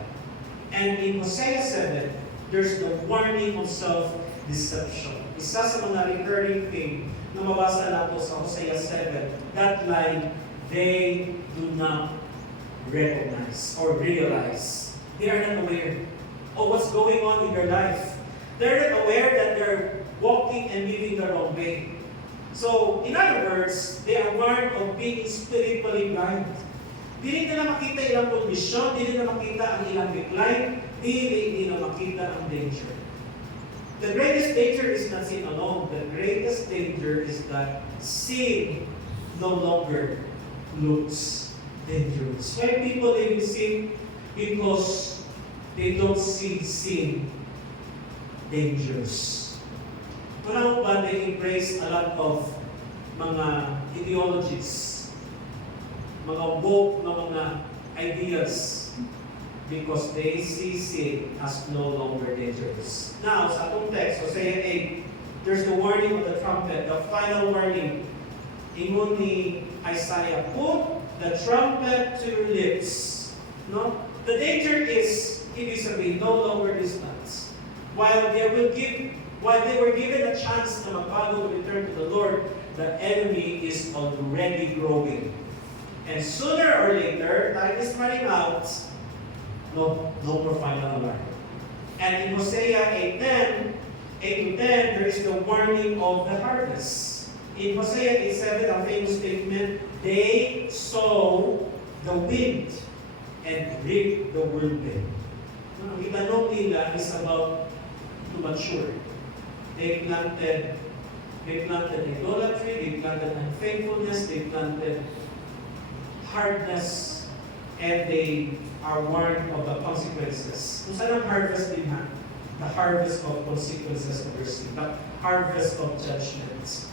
And in Hosea 7, there's the warning of self-deception. Isa sa mga recurring theme na mabasa nato sa Hosea 7, that line, they do not recognize or realize. They are not aware of what's going on in their life. They're not aware that they're walking and living the wrong way. So, in other words, they are warned of being spiritually blind. Dili nila makita ilang kondisyon, dili nila makita ang ilang decline, dili nila makita ang danger. The greatest danger is not sin alone. The greatest danger is that sin no longer looks dangerous. Why people live in sin? Because they don't see sin dangerous. Parang ba they embrace a lot of mga ideologies, mga woke na mga ideas, because they see sin as no longer dangerous. Now, sa atong text, Hosea 8, there's the warning of the trumpet, the final warning. Ingon ni Isaiah, put the trumpet to your lips. No? The danger is, ibig sabihin, no longer distance. While they will give While they were given a chance na magbago, return to the Lord, the enemy is already growing. And sooner or later, time is running out, no more final alarm. And in Hosea 8 to 10, there is the warning of the harvest. In Hosea 8:7, ang famous statement, they sow the wind and reap the whirlwind. Ang itanong nila is about to mature. They planted idolatry, they planted unfaithfulness, they planted hardness, and they are warned of the consequences. Kung saan ang harvest din ha? The harvest of consequences of mercy, the harvest of judgments.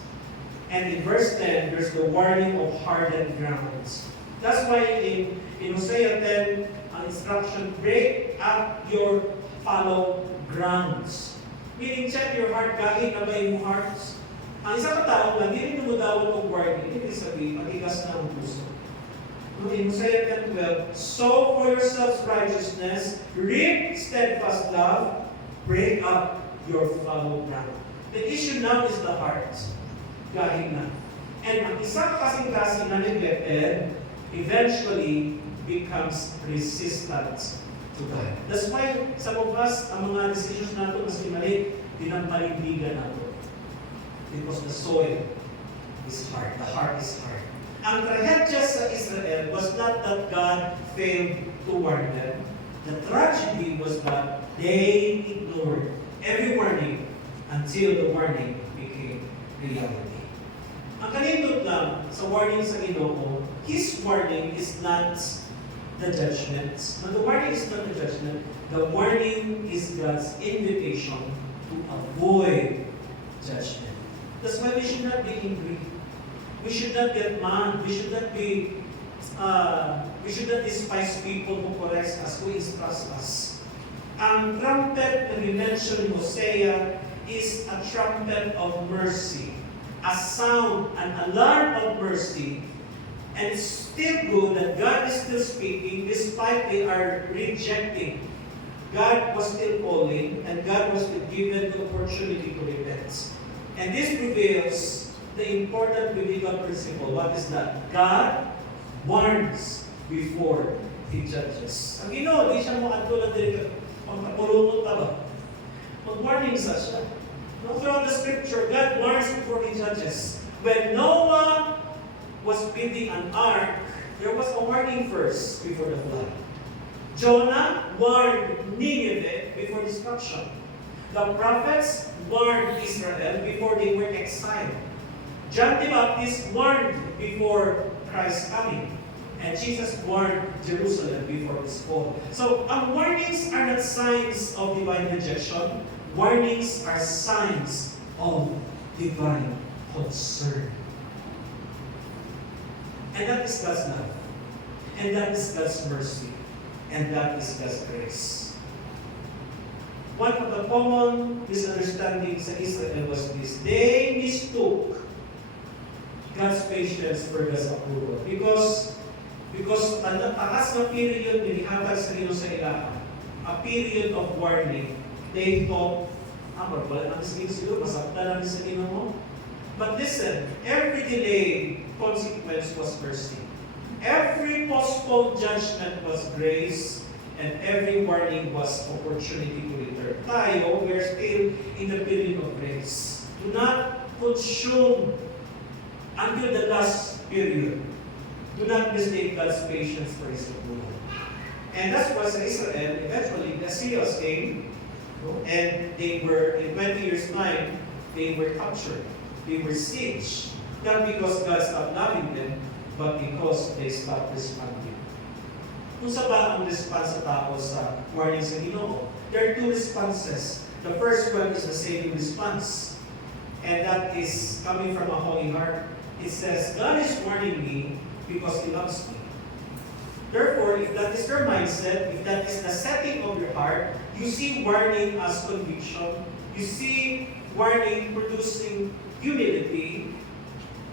And in verse 10, there's the warning of hardened grounds. That's why in Hosea 10, ang instruction, break up your fallow grounds. Meaning, check your heart, kahit na ba yung hearts. Ang isang katao na hindi rin dumudawal ng warning, hindi sabihin, matigas na ang puso. In Hosea 10:12, sow for yourselves righteousness, reap steadfast love, break up your fallow ground. The issue now is the heart. Kahit na. And ang isang kasing klase na neglected, eventually becomes resistant to God. That's why some of us, ang mga decisions natin mas mali, pinampaligbigan natin. Because the soil is hard. The heart is hard. Ang trahedya sa Israel was not that God failed to warn them. The tragedy was that they ignored every warning until the warning became reality. Ang kalindot lang sa warning sa Ginoo, His warning is not the judgment. No, the warning is not the judgment. The warning is God's invitation to avoid judgment. That's why we should not be angry. We should not get mad. We should not despise people who correct us, who instruct us. Ang trumpet na we-mention in Hosea is a trumpet of mercy. A sound, an alarm of mercy. And it's still good that God is still speaking despite they are rejecting. God was still calling and God was still given the opportunity to repent. And this reveals the important biblical principle. What is that? God warns before He judges. Ang Ginoo, di siya mo katulad din pagpapulunod ka ba? Mag-warning sa siya. No, throughout the scripture, God warns before He judges. When Noah was building an ark, there was a warning first before the flood. Jonah warned Nineveh before destruction. The prophets warned Israel before they were exiled. John the Baptist warned before Christ's coming. And Jesus warned Jerusalem before His fall. So, ang warnings are not signs of divine rejection. Warnings are signs of divine concern. And that is God's love. And that is God's mercy. And that is God's grace. One of the common misunderstandings sa Israel was this. They mistook God's patience for God's approval. Because takas na period nilihatag sa Ginoo sa ilaha, a period of warning, they thought, wala natin sa Ginoo siguro, masakta natin sa Ginoo mo. But listen, every delay, consequence was mercy. Every postponed judgment was grace, and every warning was opportunity to return. Tayo, we are still in the period of grace. Do not consume until the last period. Do not mistake God's patience for His approval. And that's why sa Israel, eventually, the Assyrians came, and they were, in 20 years' time, they were captured. They were sieged. Not because God stopped loving them, but because they stopped responding. Kung sa ba ang response sa tao sa warning sa Ginoo? There are two responses. The first one is the saving response. And that is coming from a holy heart. It says, God is warning me because He loves me. Therefore, if that is your mindset, if that is the setting of your heart, you see warning as conviction. You see warning producing humility,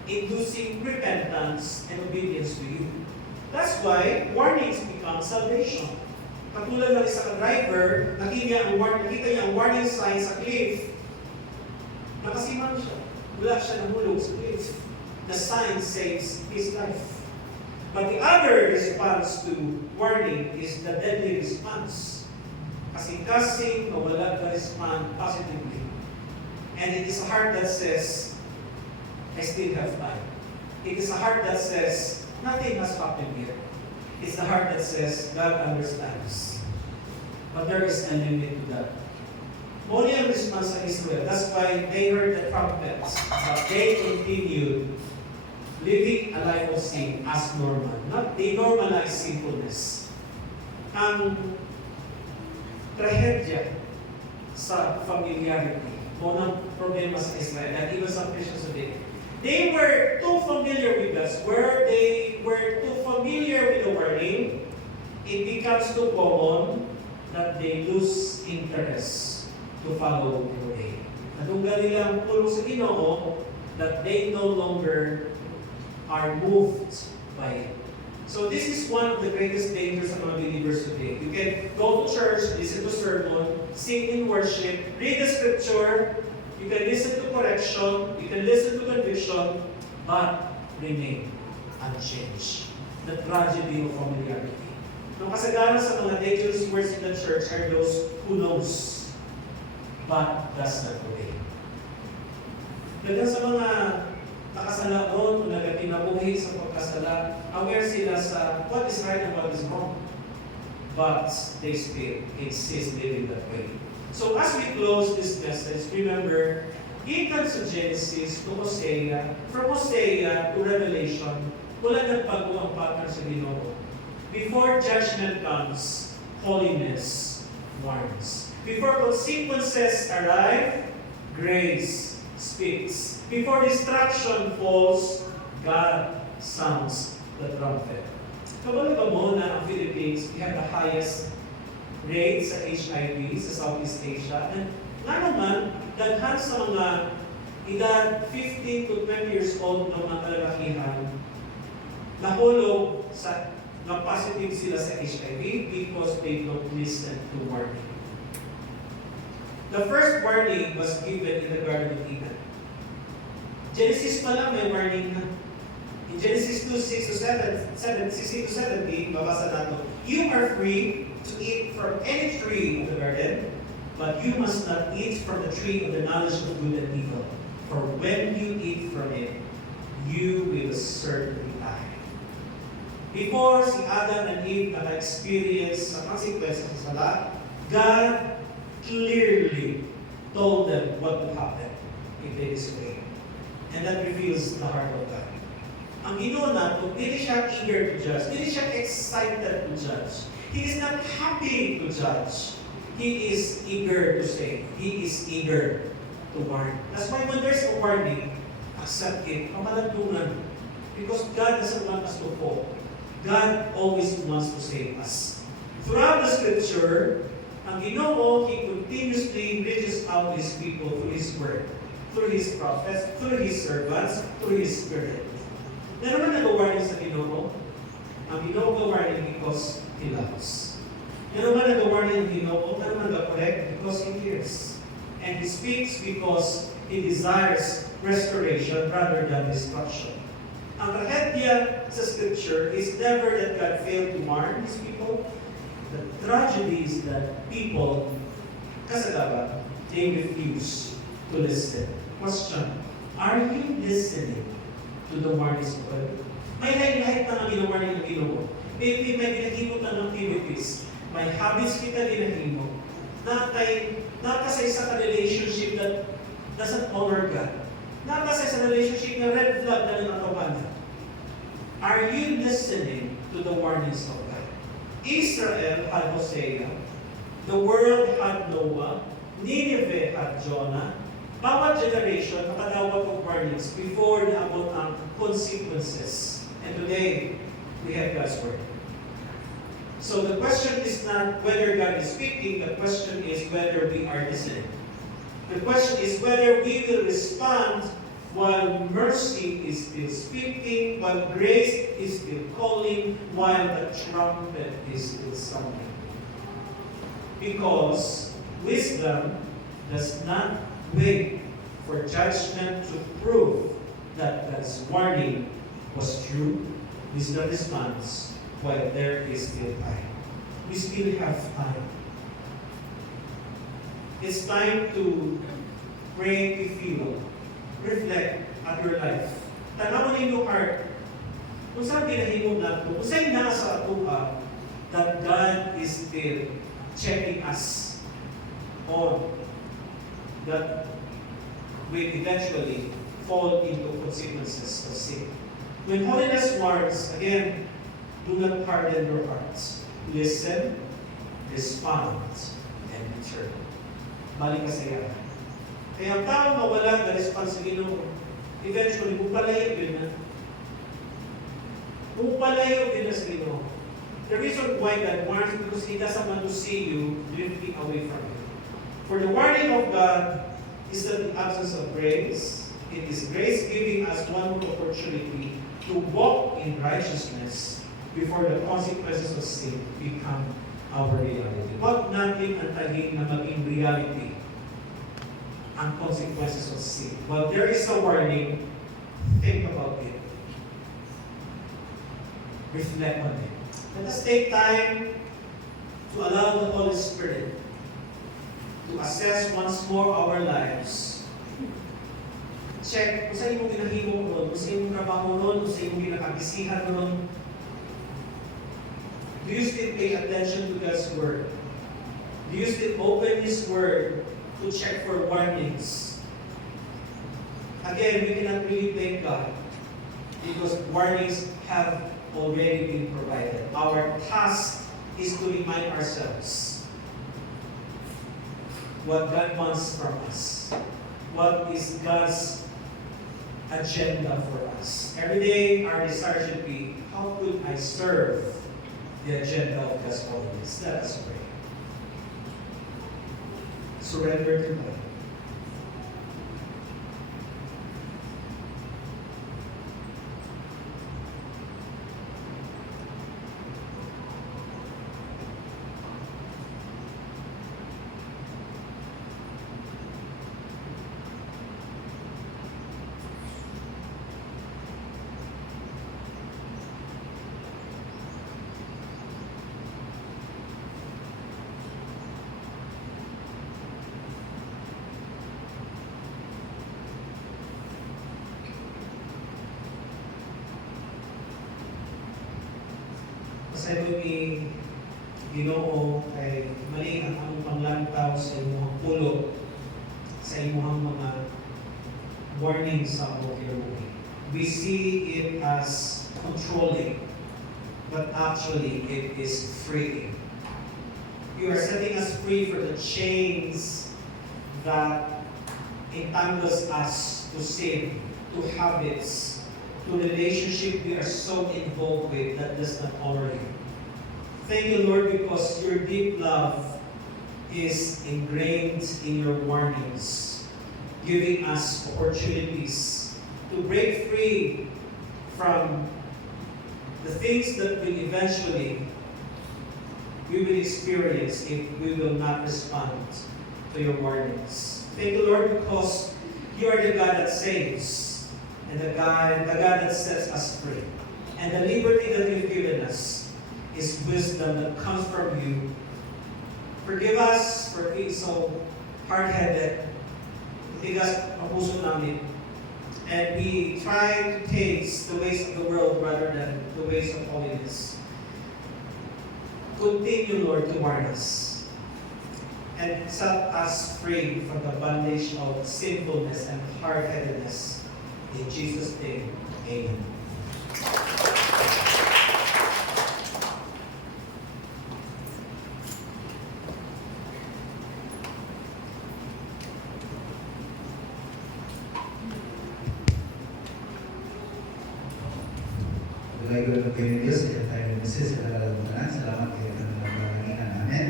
inducing repentance and obedience to you. That's why warnings become salvation. Katulad ng isang driver, nakita niya ang warning sign sa cliff. Nakasimangot siya. Wala siya nahulog sa cliff. The sign saves his life. But the other response to warning is the deadly response. Kasing-kasing, mawala ka respond positively. And it is a heart that says, I still have time. It is a heart that says, nothing has happened here. It's the heart that says, God understands. But there is a limit to that. Only ang response sa Israel. That's why they heard the trumpets, but they continued living a life of sin as normal. Not they normalize sinfulness. Ang trahedya sa familiarity, unang problema sa Israel, and even some Christians today, they were too familiar with us. Where they were too familiar with the warning, it becomes too common that they lose interest to follow the way. Natunggal nilang pulong sa Ginoo that they no longer are moved by it. So this is one of the greatest dangers of mga believers today. You can go to church, listen to sermon, sing in worship, read the scripture, you can listen to correction, you can listen to conviction, but remain unchanged. The tragedy of familiarity. Ang kasagaran sa mga dangerous words in the church are those who knows, but does not obey. Dagan sa mga nakasala ron, kung nagkinabuhi sa pagkasala, aware sila sa what is right and what is wrong. But they still insist living that way. So as we close this message, remember, gikan sa Genesis to Hosea, from Hosea to Revelation, wala nang bago ang pattern sa Ginoo. Before judgment comes, holiness warns. Before consequences arrive, grace speaks. Before destruction falls, God sounds the trumpet. Kabalo ba mo na ang Philippines, we have the highest rate sa HIV sa Southeast Asia. And nga naman, daghan sa mga edad 15 to 20 years old ng mga kalalakihan, nahulog sa na positive sila sa HIV because they don't listen to warning. The first warning was given in the Garden of Eden. Genesis pa lang may warning na. In Genesis 2, 6 to 16 to 17, babasa nato, you are free to eat from any tree of the garden, but you must not eat from the tree of the knowledge of good and evil. For when you eat from it, you will certainly die. Before si Adam and Eve naka-experience sa consequences sa sala, God clearly told them what would happen if they disobey. And that reveals the heart of God. Ang Ginoo nato, hindi siya eager to judge. Hindi siya excited to judge. He is not happy to judge. He is eager to save. He is eager to warn. That's why when there's a warning, accept it. Pamalantungan. Because God doesn't want us to fall. God always wants to save us. Throughout the scripture, ang Ginoo, He continuously reaches out to His people through His word, through His prophets, through His servants, through His Spirit. Na naman nag-warning sa Ginoo? Ang Ginoo nag-warning because He loves. Na naman nag-warning ang Ginoo? Na naman nag-correct because He cares. And He speaks because He desires restoration rather than destruction. Ang trahedya sa Scripture is never that God failed to warn His people. The tragedy is that people, kasagawa, they refuse to listen. Question, are you listening to the warnings of God? May lahat na ang ginawarning ng Ginoo. Maybe may ginahimot ng activities. May habits kita ginahimot. Nata sa isang relationship that doesn't honor God. Nata sa isang relationship na red flag na nanatawanan. Are you listening to the warnings of God? Israel had Hosea. The world had Noah. Nineveh had Jonah. Bawat generation nakadawat ng warnings before naabot ang consequences. And today, we have God's word. So the question is not whether God is speaking, the question is whether we are listening. The question is whether we will respond while mercy is still speaking, while grace is still calling, while the trumpet is still sounding. Because wisdom does not wait for judgment to prove that God's warning was true, wisdom responds, while there is still time. We still have time. It's time to pray, to feel, reflect at your life. Tanaw ninyo heart, kung saan pinahimog na ito, kung saan nasa ato that God is still checking us on that will eventually fall into consequences of sin. When holiness warns, again, do not harden your hearts. Listen, respond, and return. Balik ka sa iya. Kaya ang taong mawala na response sa Ginoo, eventually, pupalayo din na. Pupalayo din na sa Ginoo. The reason why God warns because He doesn't want to see you drifting away from Him. For the warning of God is the absence of grace. It is grace giving us one more opportunity to walk in righteousness before the consequences of sin become our reality. Huwag natin antayin na maging reality ang consequences of sin. While there is a warning, think about it. Reflect on it. Let us take time to allow the Holy Spirit to assess once more our lives. Check kung saan imong ginahimo ron, kung saan imong trabaho ron, kung saan imong ginakagisihan ron. Do you still pay attention to God's Word? Do you still open His Word to check for warnings? Again, we cannot really thank God because warnings have already been provided. Our task is to remind ourselves what God wants from us. What is God's agenda for us? Every day, our desire should be, how could I serve the agenda of God's holiness? Let us pray. Surrender to God. Pasaylo ni Ginoo ay mali ang among panglantaw sa imong pulo, sa imong mga warnings sa among kinabuhi. We see it as controlling, but actually it is freeing. You are setting us free from the chains that entangles us to sin, to habits, to relationship we are so involved with that does not honor you. Thank you, Lord, because your deep love is ingrained in your warnings, giving us opportunities to break free from the things that will eventually we will experience if we will not respond to your warnings. Thank you, Lord, because you are the God that saves and the God that sets us free. And the liberty that you've given us is wisdom that comes from you. Forgive us for being so hard-headed. Tigas ang puso namin. And we try to taste the ways of the world rather than the ways of holiness. Continue, Lord, to warn us and set us free from the bondage of sinfulness and hard-headedness. In Jesus' name, amen. Lagi ko ng Panginoon Diyos, kaya tayo nagmasis sa kalalamunan. Salamat kayo ng pangalanginan namin.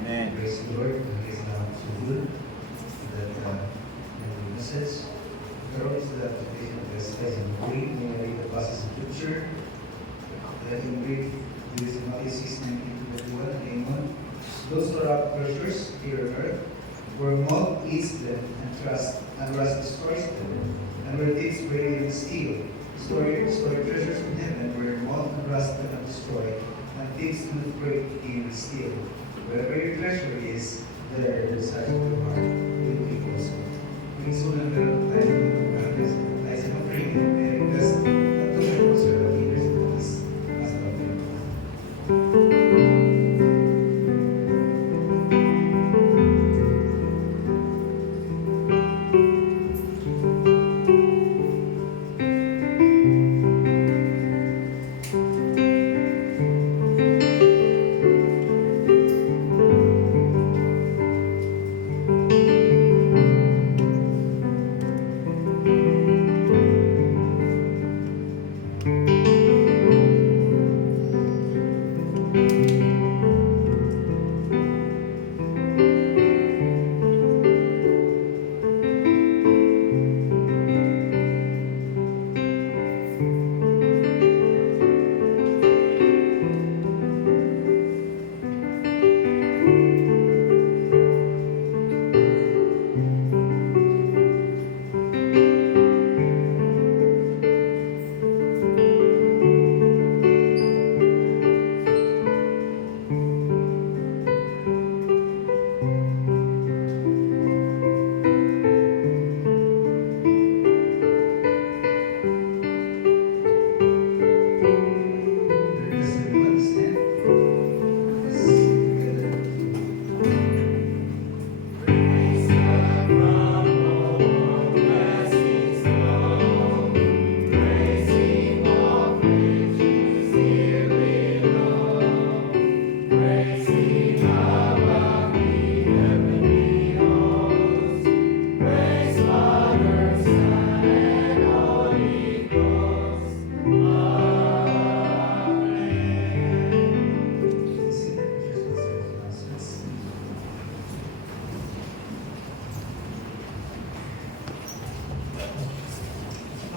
Amen. Praise the Lord, because God is so good. That the message, through is the application of God's grace and great. May I read the passage of Scripture. That in brief, this is Matthew 6:19-21, Amen. Those who are up treasures here on earth, where moth eats them and and rust destroys them. And where thieves break in and steal, store treasures in heaven, where moth and rust cannot destroy, and thieves do not break in and steal. Wherever your treasure is, there the desire of your heart will be also. Please hold on tayo sa offering and request at the conservative leaders of this as well.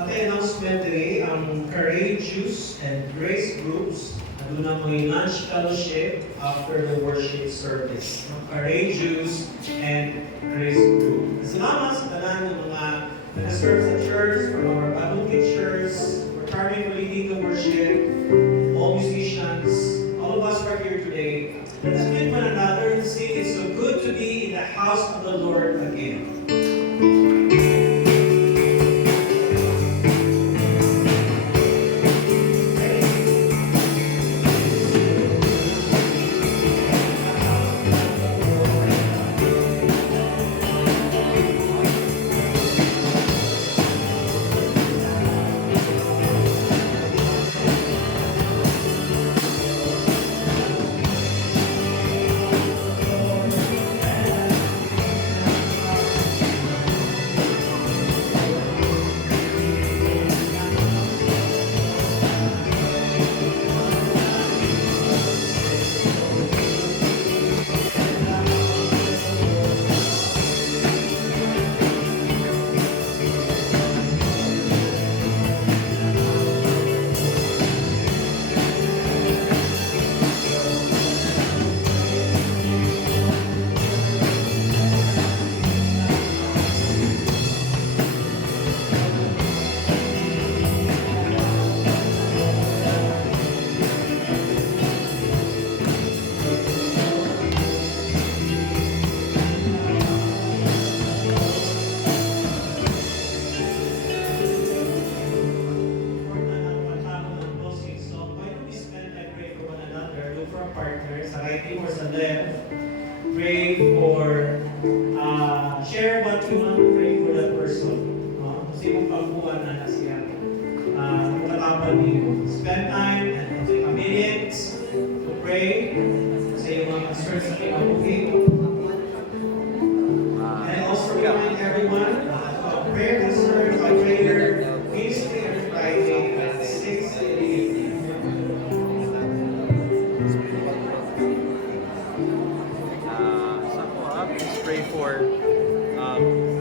Ating announcement today, ang Courageous and Grace Groups, aduna may lunch fellowship after the worship service. Courageous and Grace Group. Salamat sa tanan ng mga nag-serve sa church, from our Bible teachers, for charming leading the worship, all musicians, all of us are here today. Let us greet one another and sing, "It's so good to be in the house of the Lord again." Pray for, share what you want to pray for that person. Kasi kung pagbuhan na siya, matatapan niyo. Spend time and take a minute to pray sa iyong mga concerns sa kinabuhi. And also remind everyone, prayer concerns by prayer, ministry every Friday at 6 in the evening. Please pray for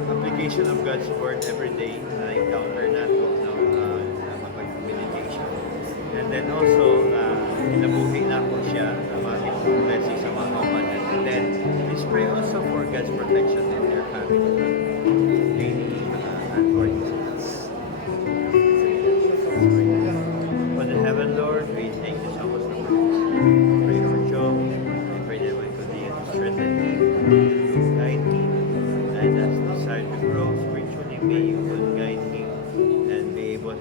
application of God's Word every day na encounter nato meditation. And then also, inabuhi na ko siya na mga blessings sa mga kaumanan. And then, please pray also for God's protection in their family. Amen.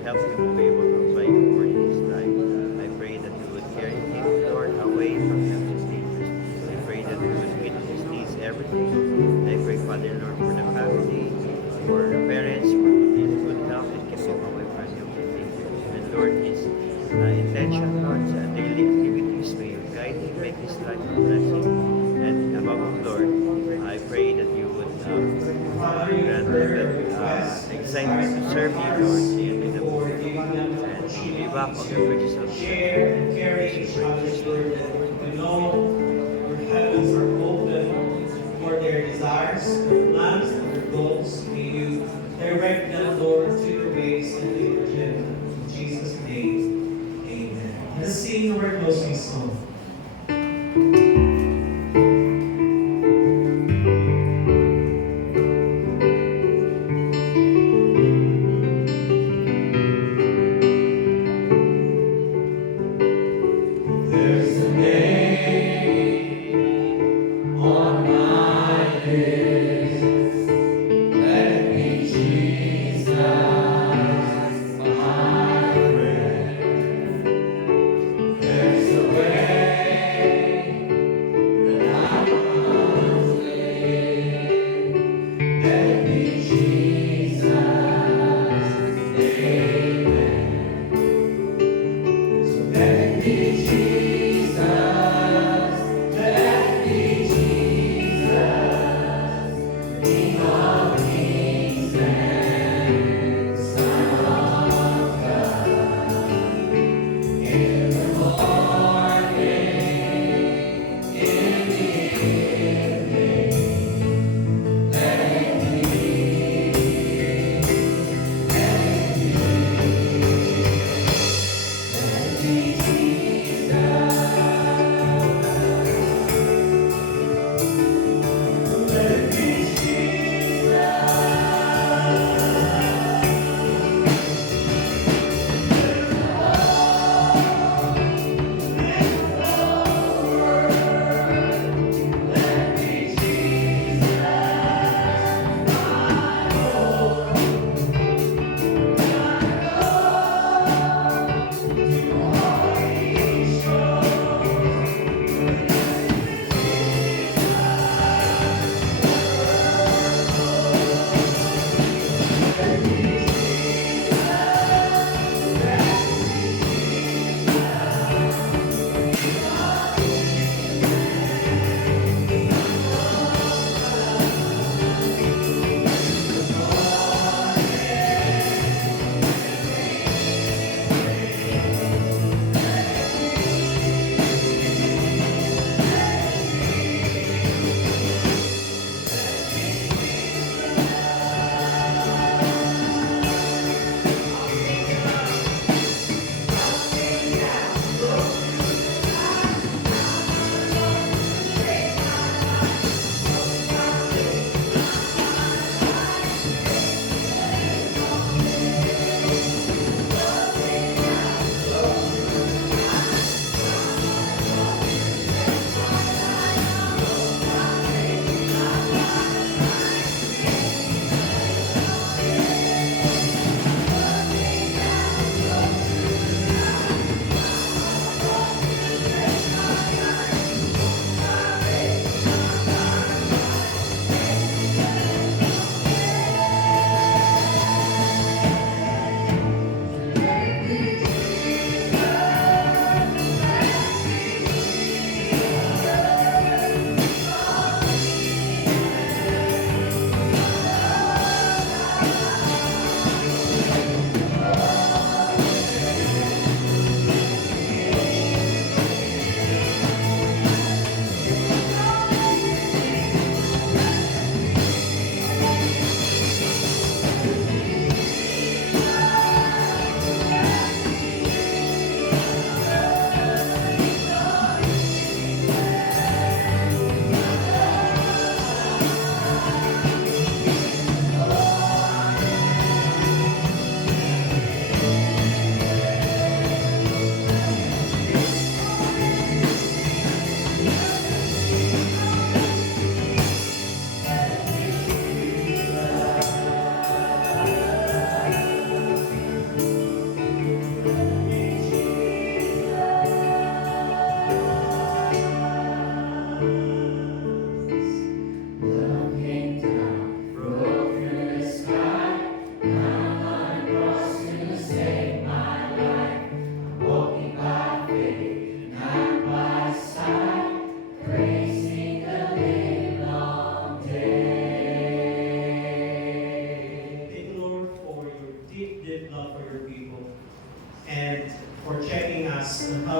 help him be able to apply your word in his life. I pray that you would carry him, Lord, away from his dangers. I pray that you would meet his needs every day. I pray, Father, Lord, for the family, for the parents, for his good health, and keep him away from everything. And Lord, his intention, Lord, sa daily activities, may you guide him, make his life a blessing. And above all, Lord, I pray that you would grant them that excitement to serve you, Lord, in the For morning. giving them the And opportunity live up all the to riches of share and carry each other's burden. We know your heavens are open for their desires, their plans, and their goals. May you direct them, Lord, to your ways and to your agenda. In Jesus' name, amen. Let's sing our closing song. There's a name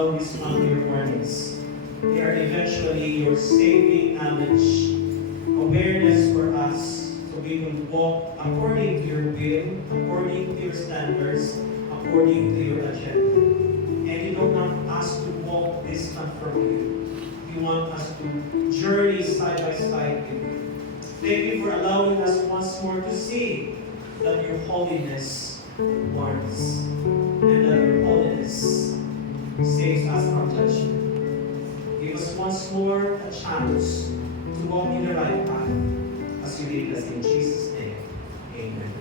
allow these unto your warnings. They are eventually your saving knowledge, awareness for us, so we will walk according to your will, according to your standards, according to your agenda. And you don't want us to walk distant from you. You want us to journey side by side with you. Thank you for allowing us once more to see that your holiness warns and that your holiness saves us from judgment. Give us once more a chance to walk in the right path as you lead us in Jesus' name. Amen.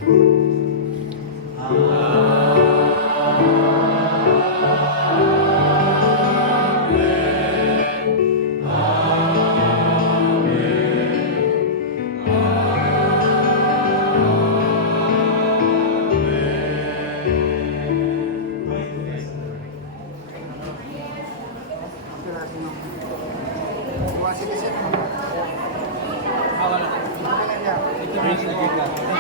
Buwan sila sir.